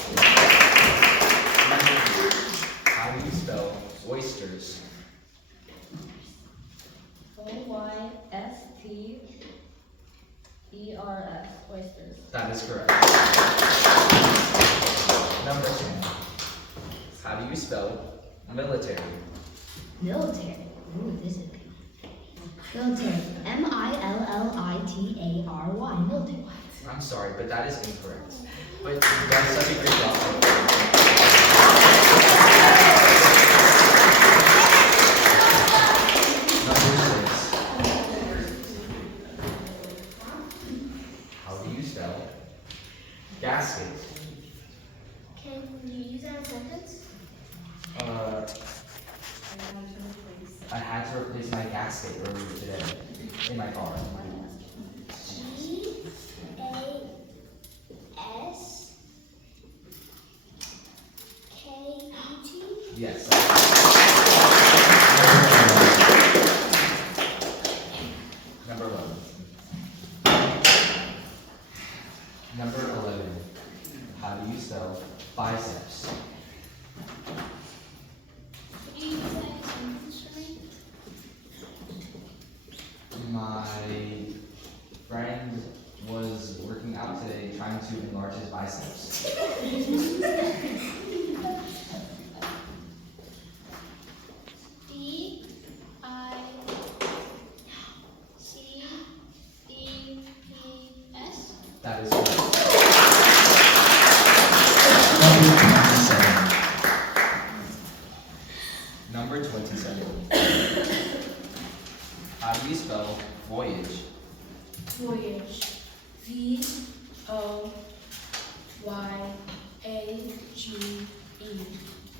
Number 4. How do you spell oysters? OYSTERS. Oysters. That is correct. Number 10. How do you spell military? Military. Ooh, this is good. Military. Millitary. Military. I'm sorry, but that is incorrect. But you've done such a great job. Number 6. How do you spell gasket? Can you use that in a sentence? I had to replace my gasket earlier today in my car. GASKET. Yes. Number 11. Number 11. How do you spell biceps? Could you use that in a sentence for me? My friend was working out today trying to enlarge his biceps. BICEPS. That is correct. Number 27. Number 27. How do you spell voyage? Voyage. VOYAGE.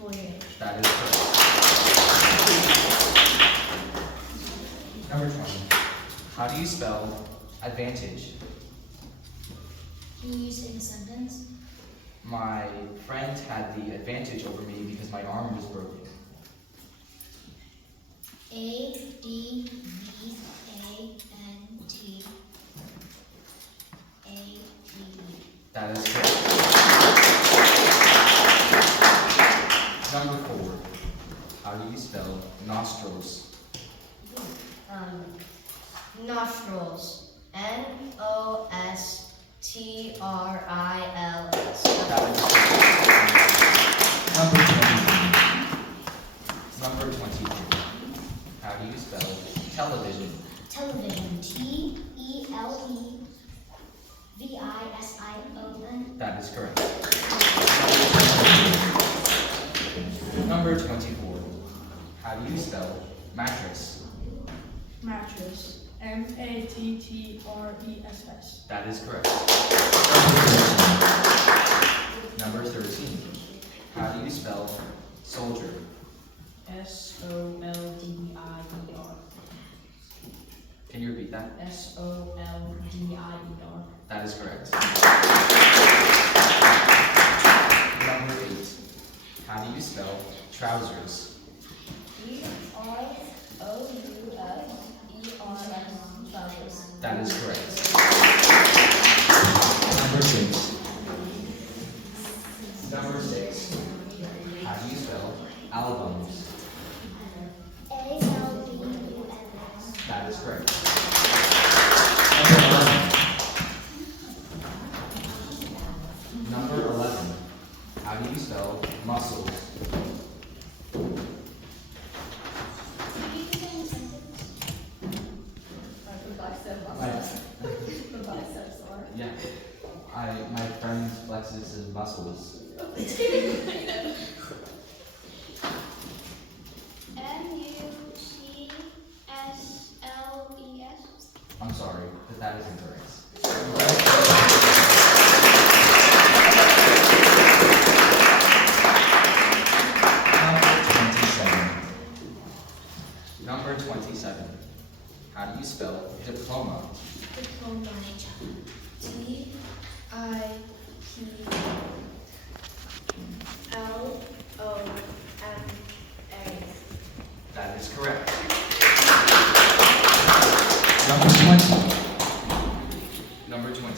Voyage. That is correct. Number 20. How do you spell advantage? Can you use it in a sentence? My friend had the advantage over me because my arm was broken. ADVANTAGE. That is correct. Number 4. How do you spell nostrils? Nostrils. NOSTRILS. That is correct. Number 20. Number 22. How do you spell television? Television. TELEVISION. That is correct. Number 24. How do you spell mattress? Mattress. MATTRESS. That is correct. Number 13. How do you spell soldier? SOLDIER. Can you repeat that? SOLDIER. That is correct. Number 8. How do you spell trousers? TROUSERS. That is correct. Number 6. Number 6. How do you spell albums? ALBUMS. That is correct. Number 11. Number 11. How do you spell muscles? Yeah. My friend flexes his muscles. MUCSLES. I'm sorry, but that is incorrect. Number 27. How do you spell diploma? Diploma. DIPLOMA. That is correct. Number 20. Number 20.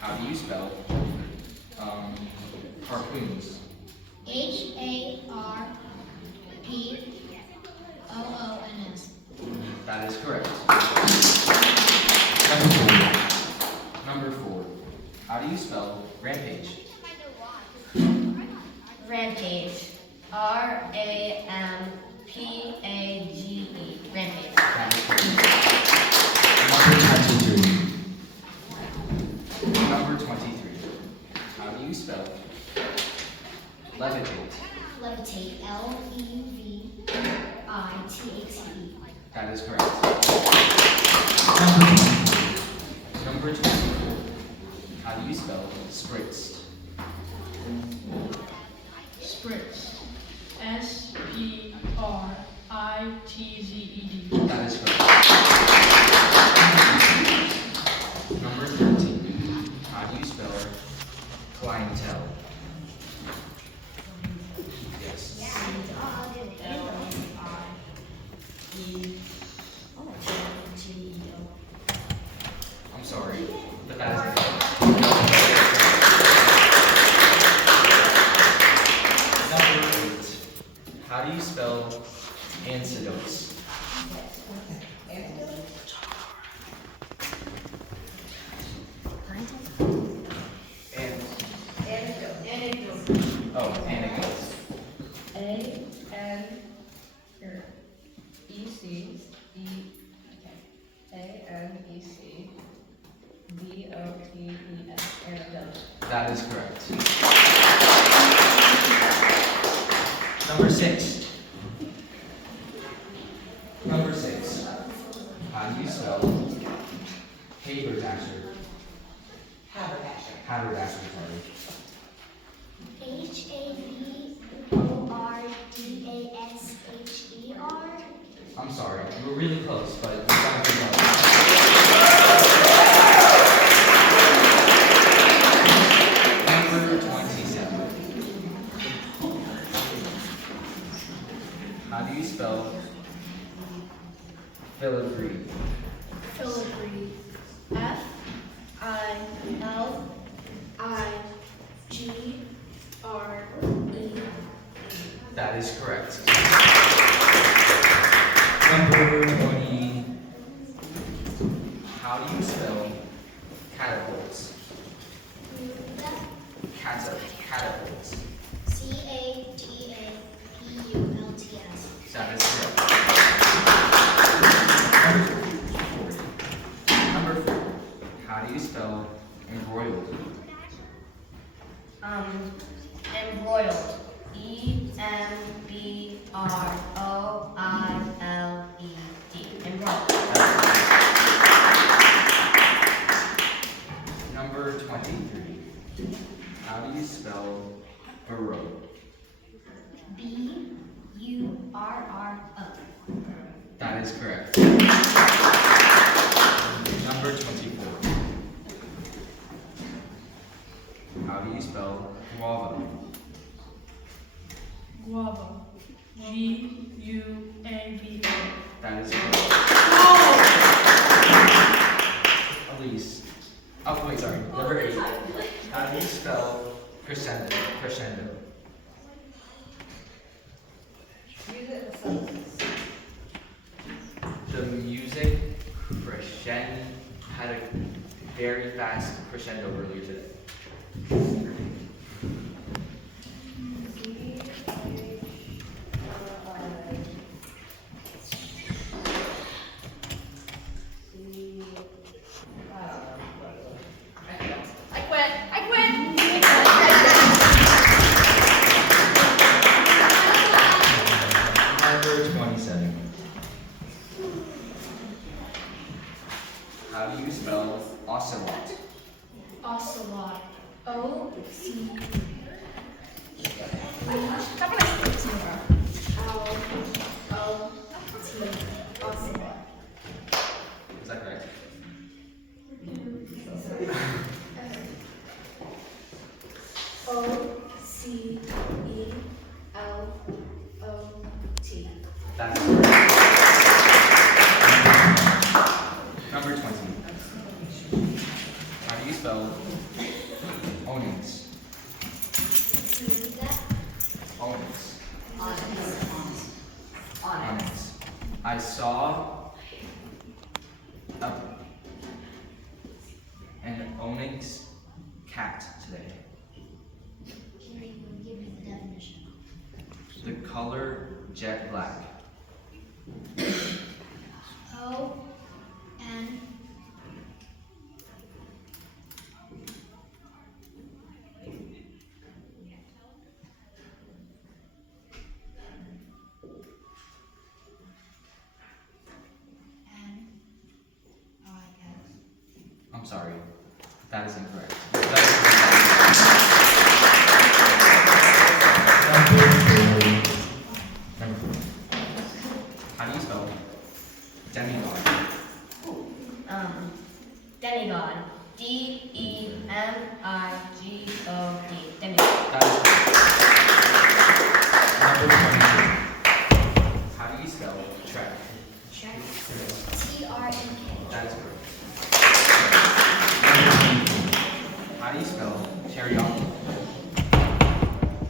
How do you spell harpoons? HARPOONS. That is correct. Number 4. How do you spell rampage? Rampage. RAMPAGE. Rampage. That is correct. That is correct. Number 24. Number 24. How do you spell spritzed? Spritz. S-P-R-I-T-Z-E-D. That is correct. Number 13. How do you spell clientele? Yes. I'm sorry, but that is incorrect. Number 8. How do you spell antidotes? And oh, anecdotes. Anecdote. That is correct. Number 6. Number 6. How do you spell haberdasher? Haberdasher, sorry. Haberdasher. I'm sorry, you were really close, but you got good luck. Number 27. How do you spell filigree? Filigree. F-I-L-I-G-R-E. That is correct. Number 20. How do you spell catapults? Catapults. C-A-T-A-P-U-L-T-S. That is correct. Number 4. How do you spell embroiled? Embroiled. E-M-B-R-O-I-L-E-D. Embroiled. Number 23. How do you spell burrow? B-U-R-R-O. That is correct. Number 24. How do you spell guava? Guava. G-U-A-V-A. That is correct. Elise. Oh, wait, sorry. Number 8. How do you spell crescendo? Crescendo. The music crescendo had a very fast crescendo earlier today. Number 27. How do you spell ocelot? Ocelot. O-C. L-O-T. Ocelot. Is that correct? O-C-E-L-O-T. That is correct. Number 20. How do you spell onyx? Onyx. Onyx. I saw sorry. That is incorrect. Number 4. How do you spell demigod? Demigod. D-E-M-I-G-O-D. Demigod. That is correct. Number 22. How do you spell trek? Check. T-R-E-K. That is correct. How do you spell teriyaki?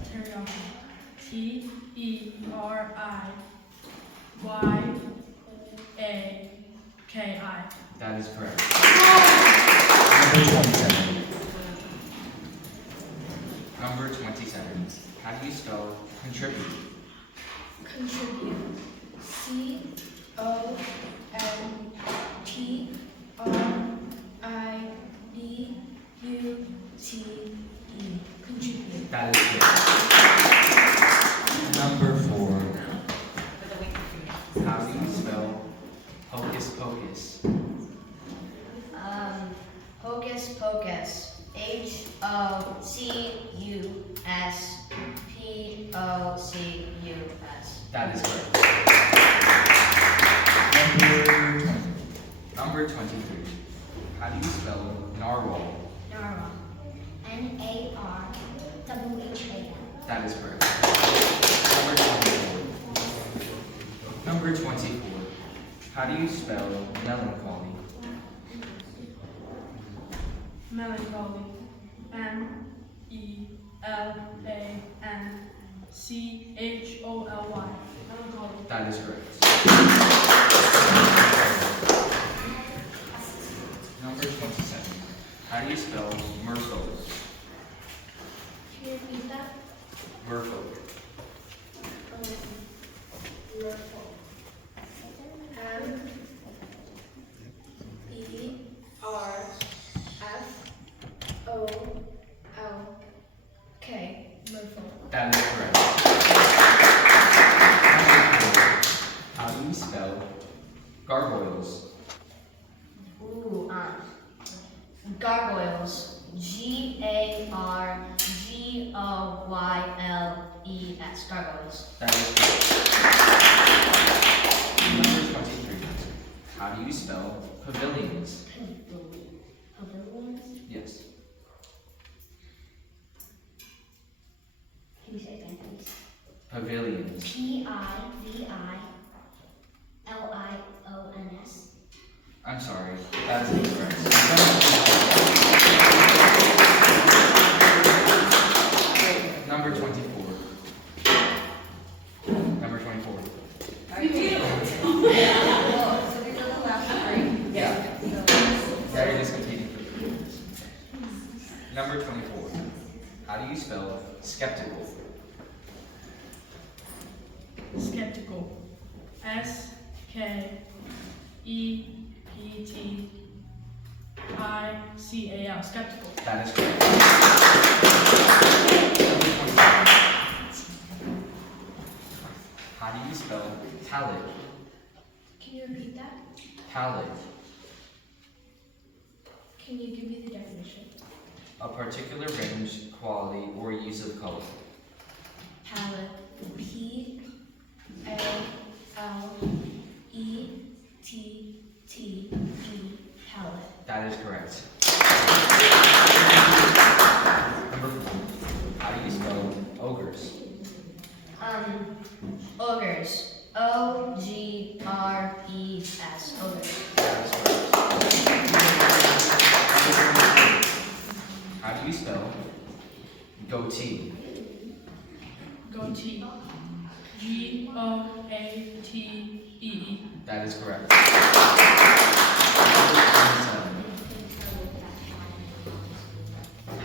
Teriyaki. T-E-R-I-Y-A-K-I. That is correct. Number 27. Number 27. How do you spell contribute? Contribute. C-O-N-T-R-I-B-U-T-E. Contribute. That is correct. Number 4. How do you spell hocus pocus? Hocus pocus. H-O-C-U-S-P-O-C-U-S. That is correct. Number 20. Number 23. How do you spell narwhal? Narwhal. N-A-R-W-H-A-L. That is correct. Number 24. How do you spell melancholy? Melancholy. M-E-L-A-N-C-H-O-L-Y. Melancholy. That is correct. Number 27. How do you spell merfolk? Can you repeat that? Merfolk. M-E-R-F-O-L-K. Merfolk. That is correct. How do you spell gargoyles? Ooh, gargoyles. G-A-R-G-O-Y-L-E-S. Gargoyles. That is correct. Number 23. How do you spell pavilions? Pavilions? Yes. Can you say it again, please? Pavilions. P-I-V-I-L-I-O-N-S. I'm sorry. That is incorrect. Number 24. Number 24. So these are the last three. Yeah. So, Yeah, you're just competing for the points. Number 24. How do you spell skeptical? Skeptical. S-K-E-P-T-I-C-A-L. Skeptical. That is correct. How do you spell palette? Can you repeat that? Palette. Can you give me the definition? A particular range, quality, or use of color. Palette. P-A-L-E-T-T-E. Palette. That is correct. Number 4. How do you spell ogres? Ogres. O-G-R-E-S. Ogres. That is correct. How do you spell goatee? Goatee. G-O-A-T-E-E. That is correct.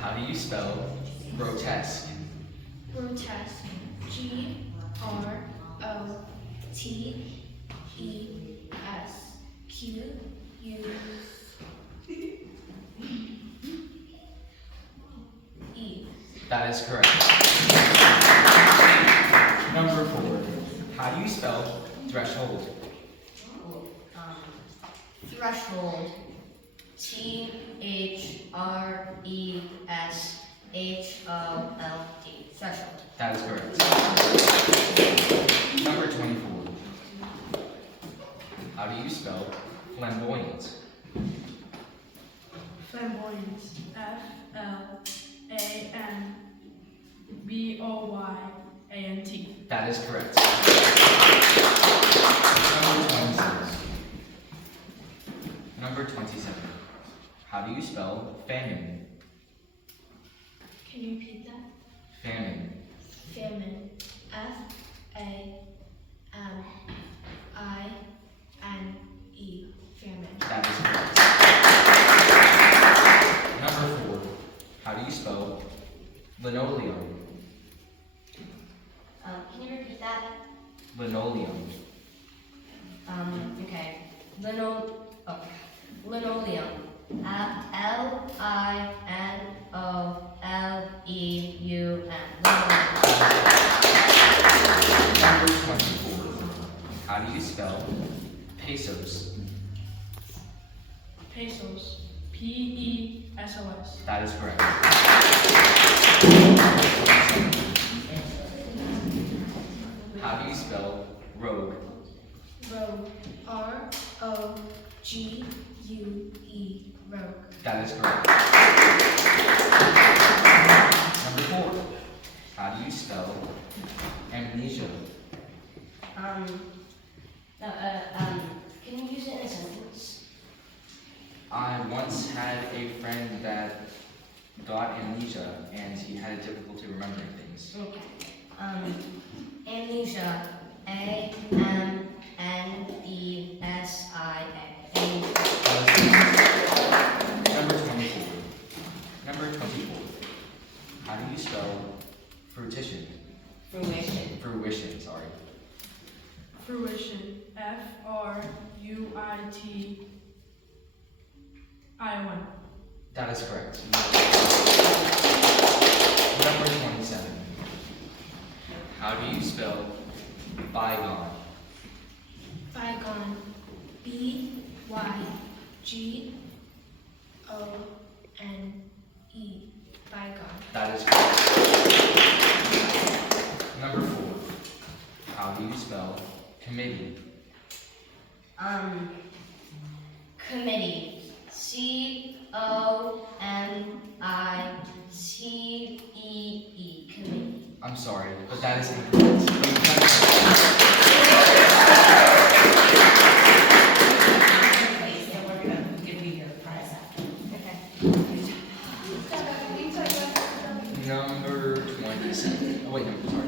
How do you spell grotesque? Grotesque. G-R-O-T-E-S. Q-U-E. That is correct. Number 4. How do you spell threshold? Threshold. Threshold. That is correct. Number 24. How do you spell flamboyant? Flamboyant. FLAMBOYANT. That is correct. Number 26. Number 27. How do you spell famine? Can you repeat that? Famine. Famine. FAMINE. Famine. That is correct. Number 4. How do you spell linoleum? Can you repeat that? Linoleum. Okay. Linoleum. LINOLEUM. Number 24. How do you spell pesos? Pesos. PESOS. That is correct. How do you spell rogue? Rogue. ROGUE. Rogue. That is correct. Number 4. How do you spell amnesia? Can you use it in a sentence? I once had a friend that got amnesia and he had difficulty remembering things. Okay. Amnesia. AMNESIA. Number 24. Number 24. How do you spell fruition? Fruition, sorry. Fruition. FRUITION. That is correct. Number 27. How do you spell bygone? Bygone. BYGONE. Bygone. That is correct. Number 4. How do you spell committee? Committee. COMICEE. Committee. I'm sorry, but that is incorrect. So we're gonna give you your prize after. Number 27. Oh wait, no, sorry.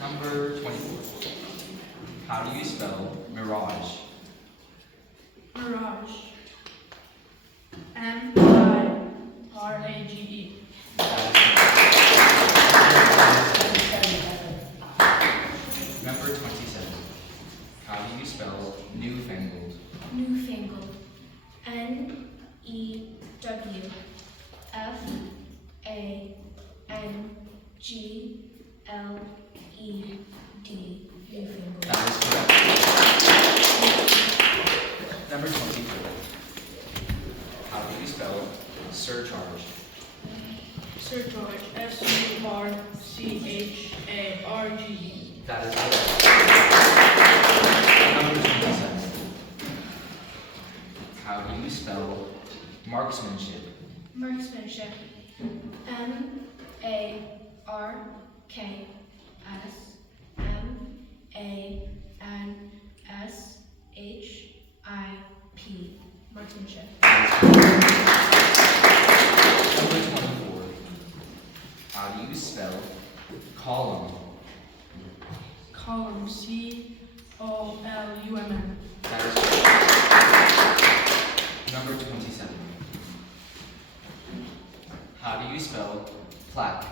Number 24. How do you spell mirage? Mirage. MIRAGE. Number 27. How do you spell newfangled? Newfangled. NEWFANGLED. Newfangled. That is correct. Number 24. How do you spell surcharge? Surcharge. SURCHARGE. That is correct. Number 27. How do you spell marksmanship? Marksmanship. MARKSMANSHIP. Marksmanship. Number 24. How do you spell column? Column. COLUMN. That is correct. Number 27. How do you spell plaque?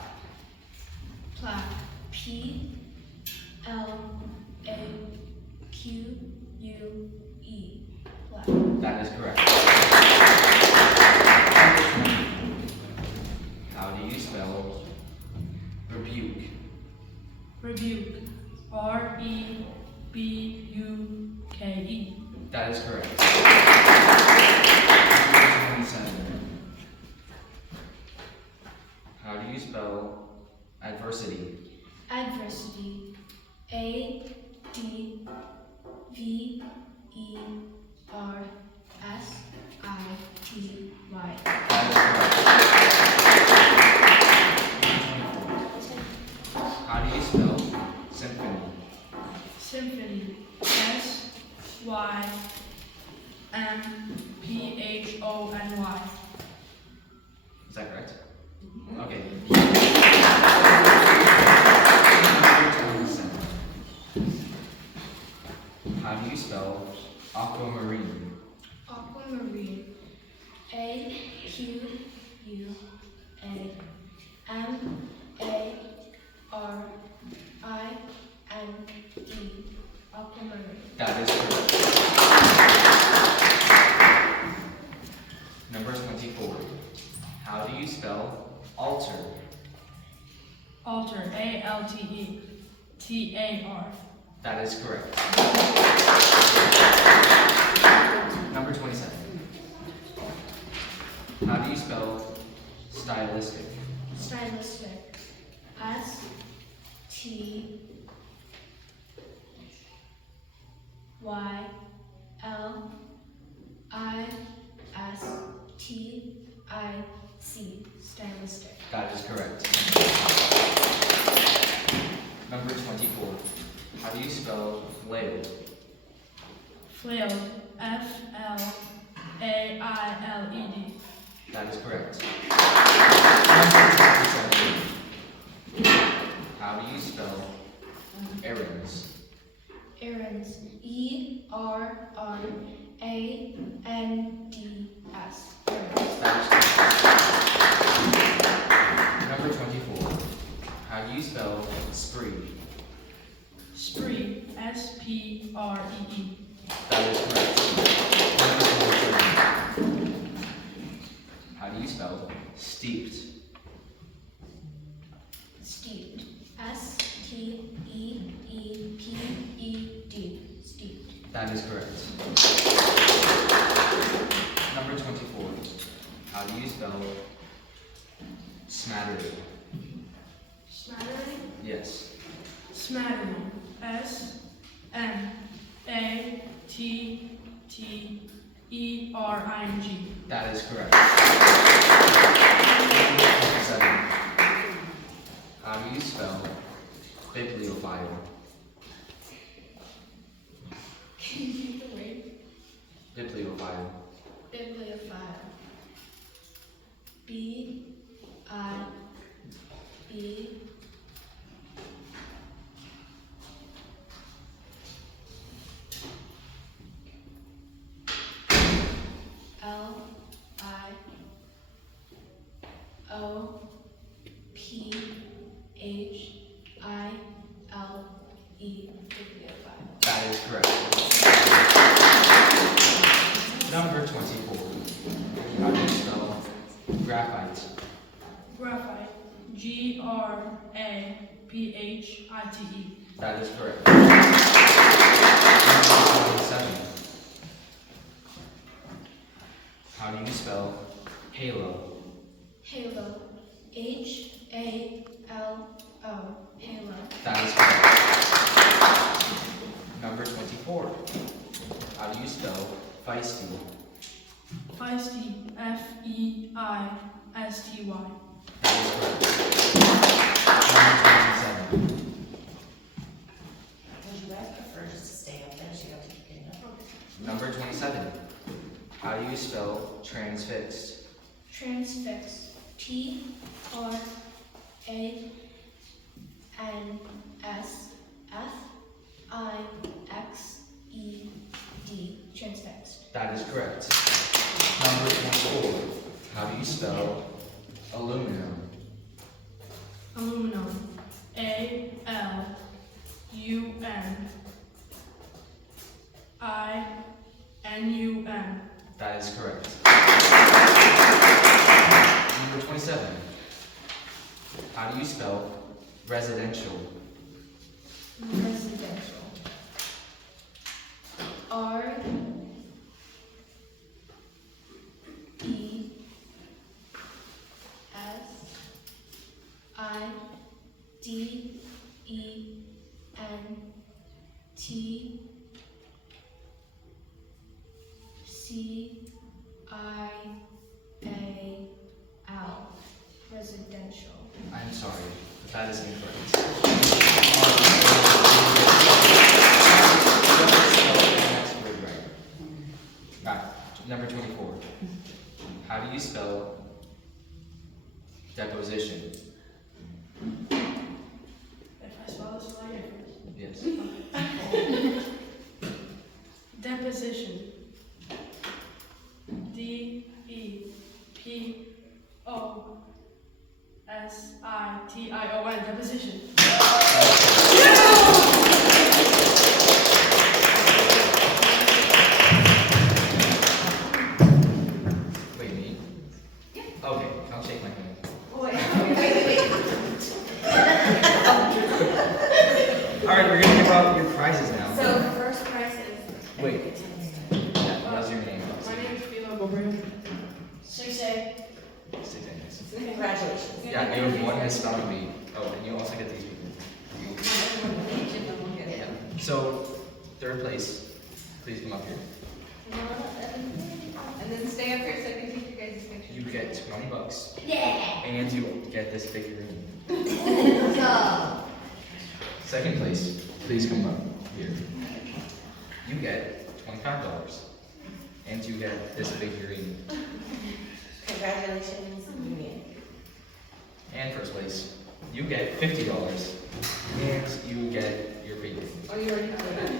Plaque. PLAQUE. Plaque. That is correct. How do you spell rebuke? Rebuke. REBUKE. That is correct. Number 27. How do you spell adversity? Adversity. A D V E R S I T Y. That is correct. How do you spell symphony? Symphony. SYMPHONY. Is that correct? Mm-hmm. Okay. How do you spell aquamarine? Aquamarine. A Q U A M A R I N E. Aquamarine. That is correct. Number 24. How do you spell alter? Alter. ALTETAR. That is correct. Number 27. How do you spell stylistic? Stylistic. S T Y L I S T I C. Stylistic. That is correct. Number 24. How do you spell flailed? Flailed. FLAILED. That is correct. Number 27. How do you spell errands? Errands. ERRANDS. Errands. That is correct. Number 24. How do you spell spree? Spree. SPREE. That is correct. Number 27. How do you spell steeped? Steeped. STEEPED. Steeped. That is correct. Number 24. How do you spell smattering? Smattering. Yes. Smattering. SMATTERING. That is correct. Number 27. How do you spell bibliophile? Can you read the word? Bibliophile. Bibliophile. B I B L I O P H I L E. Bibliophile. That is correct. Number 24. How do you spell graphite? Graphite. GRAPHITE. That is correct. Number 27. How do you spell halo? Halo. HALO. Halo. That is correct. Number 24. How do you spell feisty? Feisty. FEISTY. That is correct. Number 27. Would you guys prefer just to stay up there so you don't keep getting up? Number 27. How do you spell transfixed? Transfix. TRANSFIXED. Transfixed. That is correct. Number 24. How do you spell aluminum? Aluminum. ALUMINIUM. That is correct. Number 27. How do you spell residential? Residential. CIAL. Residential. I'm sorry, but that is incorrect. Next word right. Number 24. How do you spell deposition? If I spell this right, Yes. deposition. DEPOSITION. Deposition. Wait, me? Okay, I'll shake my hand. Wait. Alright, we're gonna give out your prizes now. So the first prize is. Wait. Yeah, what's your name? My name is Philo Bobreo. 6A. Say thanks. Congratulations. Yeah, you have one misspelling bee. Oh, and you also get these people. Yeah. So, third place, please come up here. And then stay up here so I can take your guys' picture. You get $20, Yeah. and you get this figurine. Go. Second place, please come up here. You get $25, and you get this figurine. Congratulations, you win. And first place, you get $50, and you get your figurine. Oh, you already have it.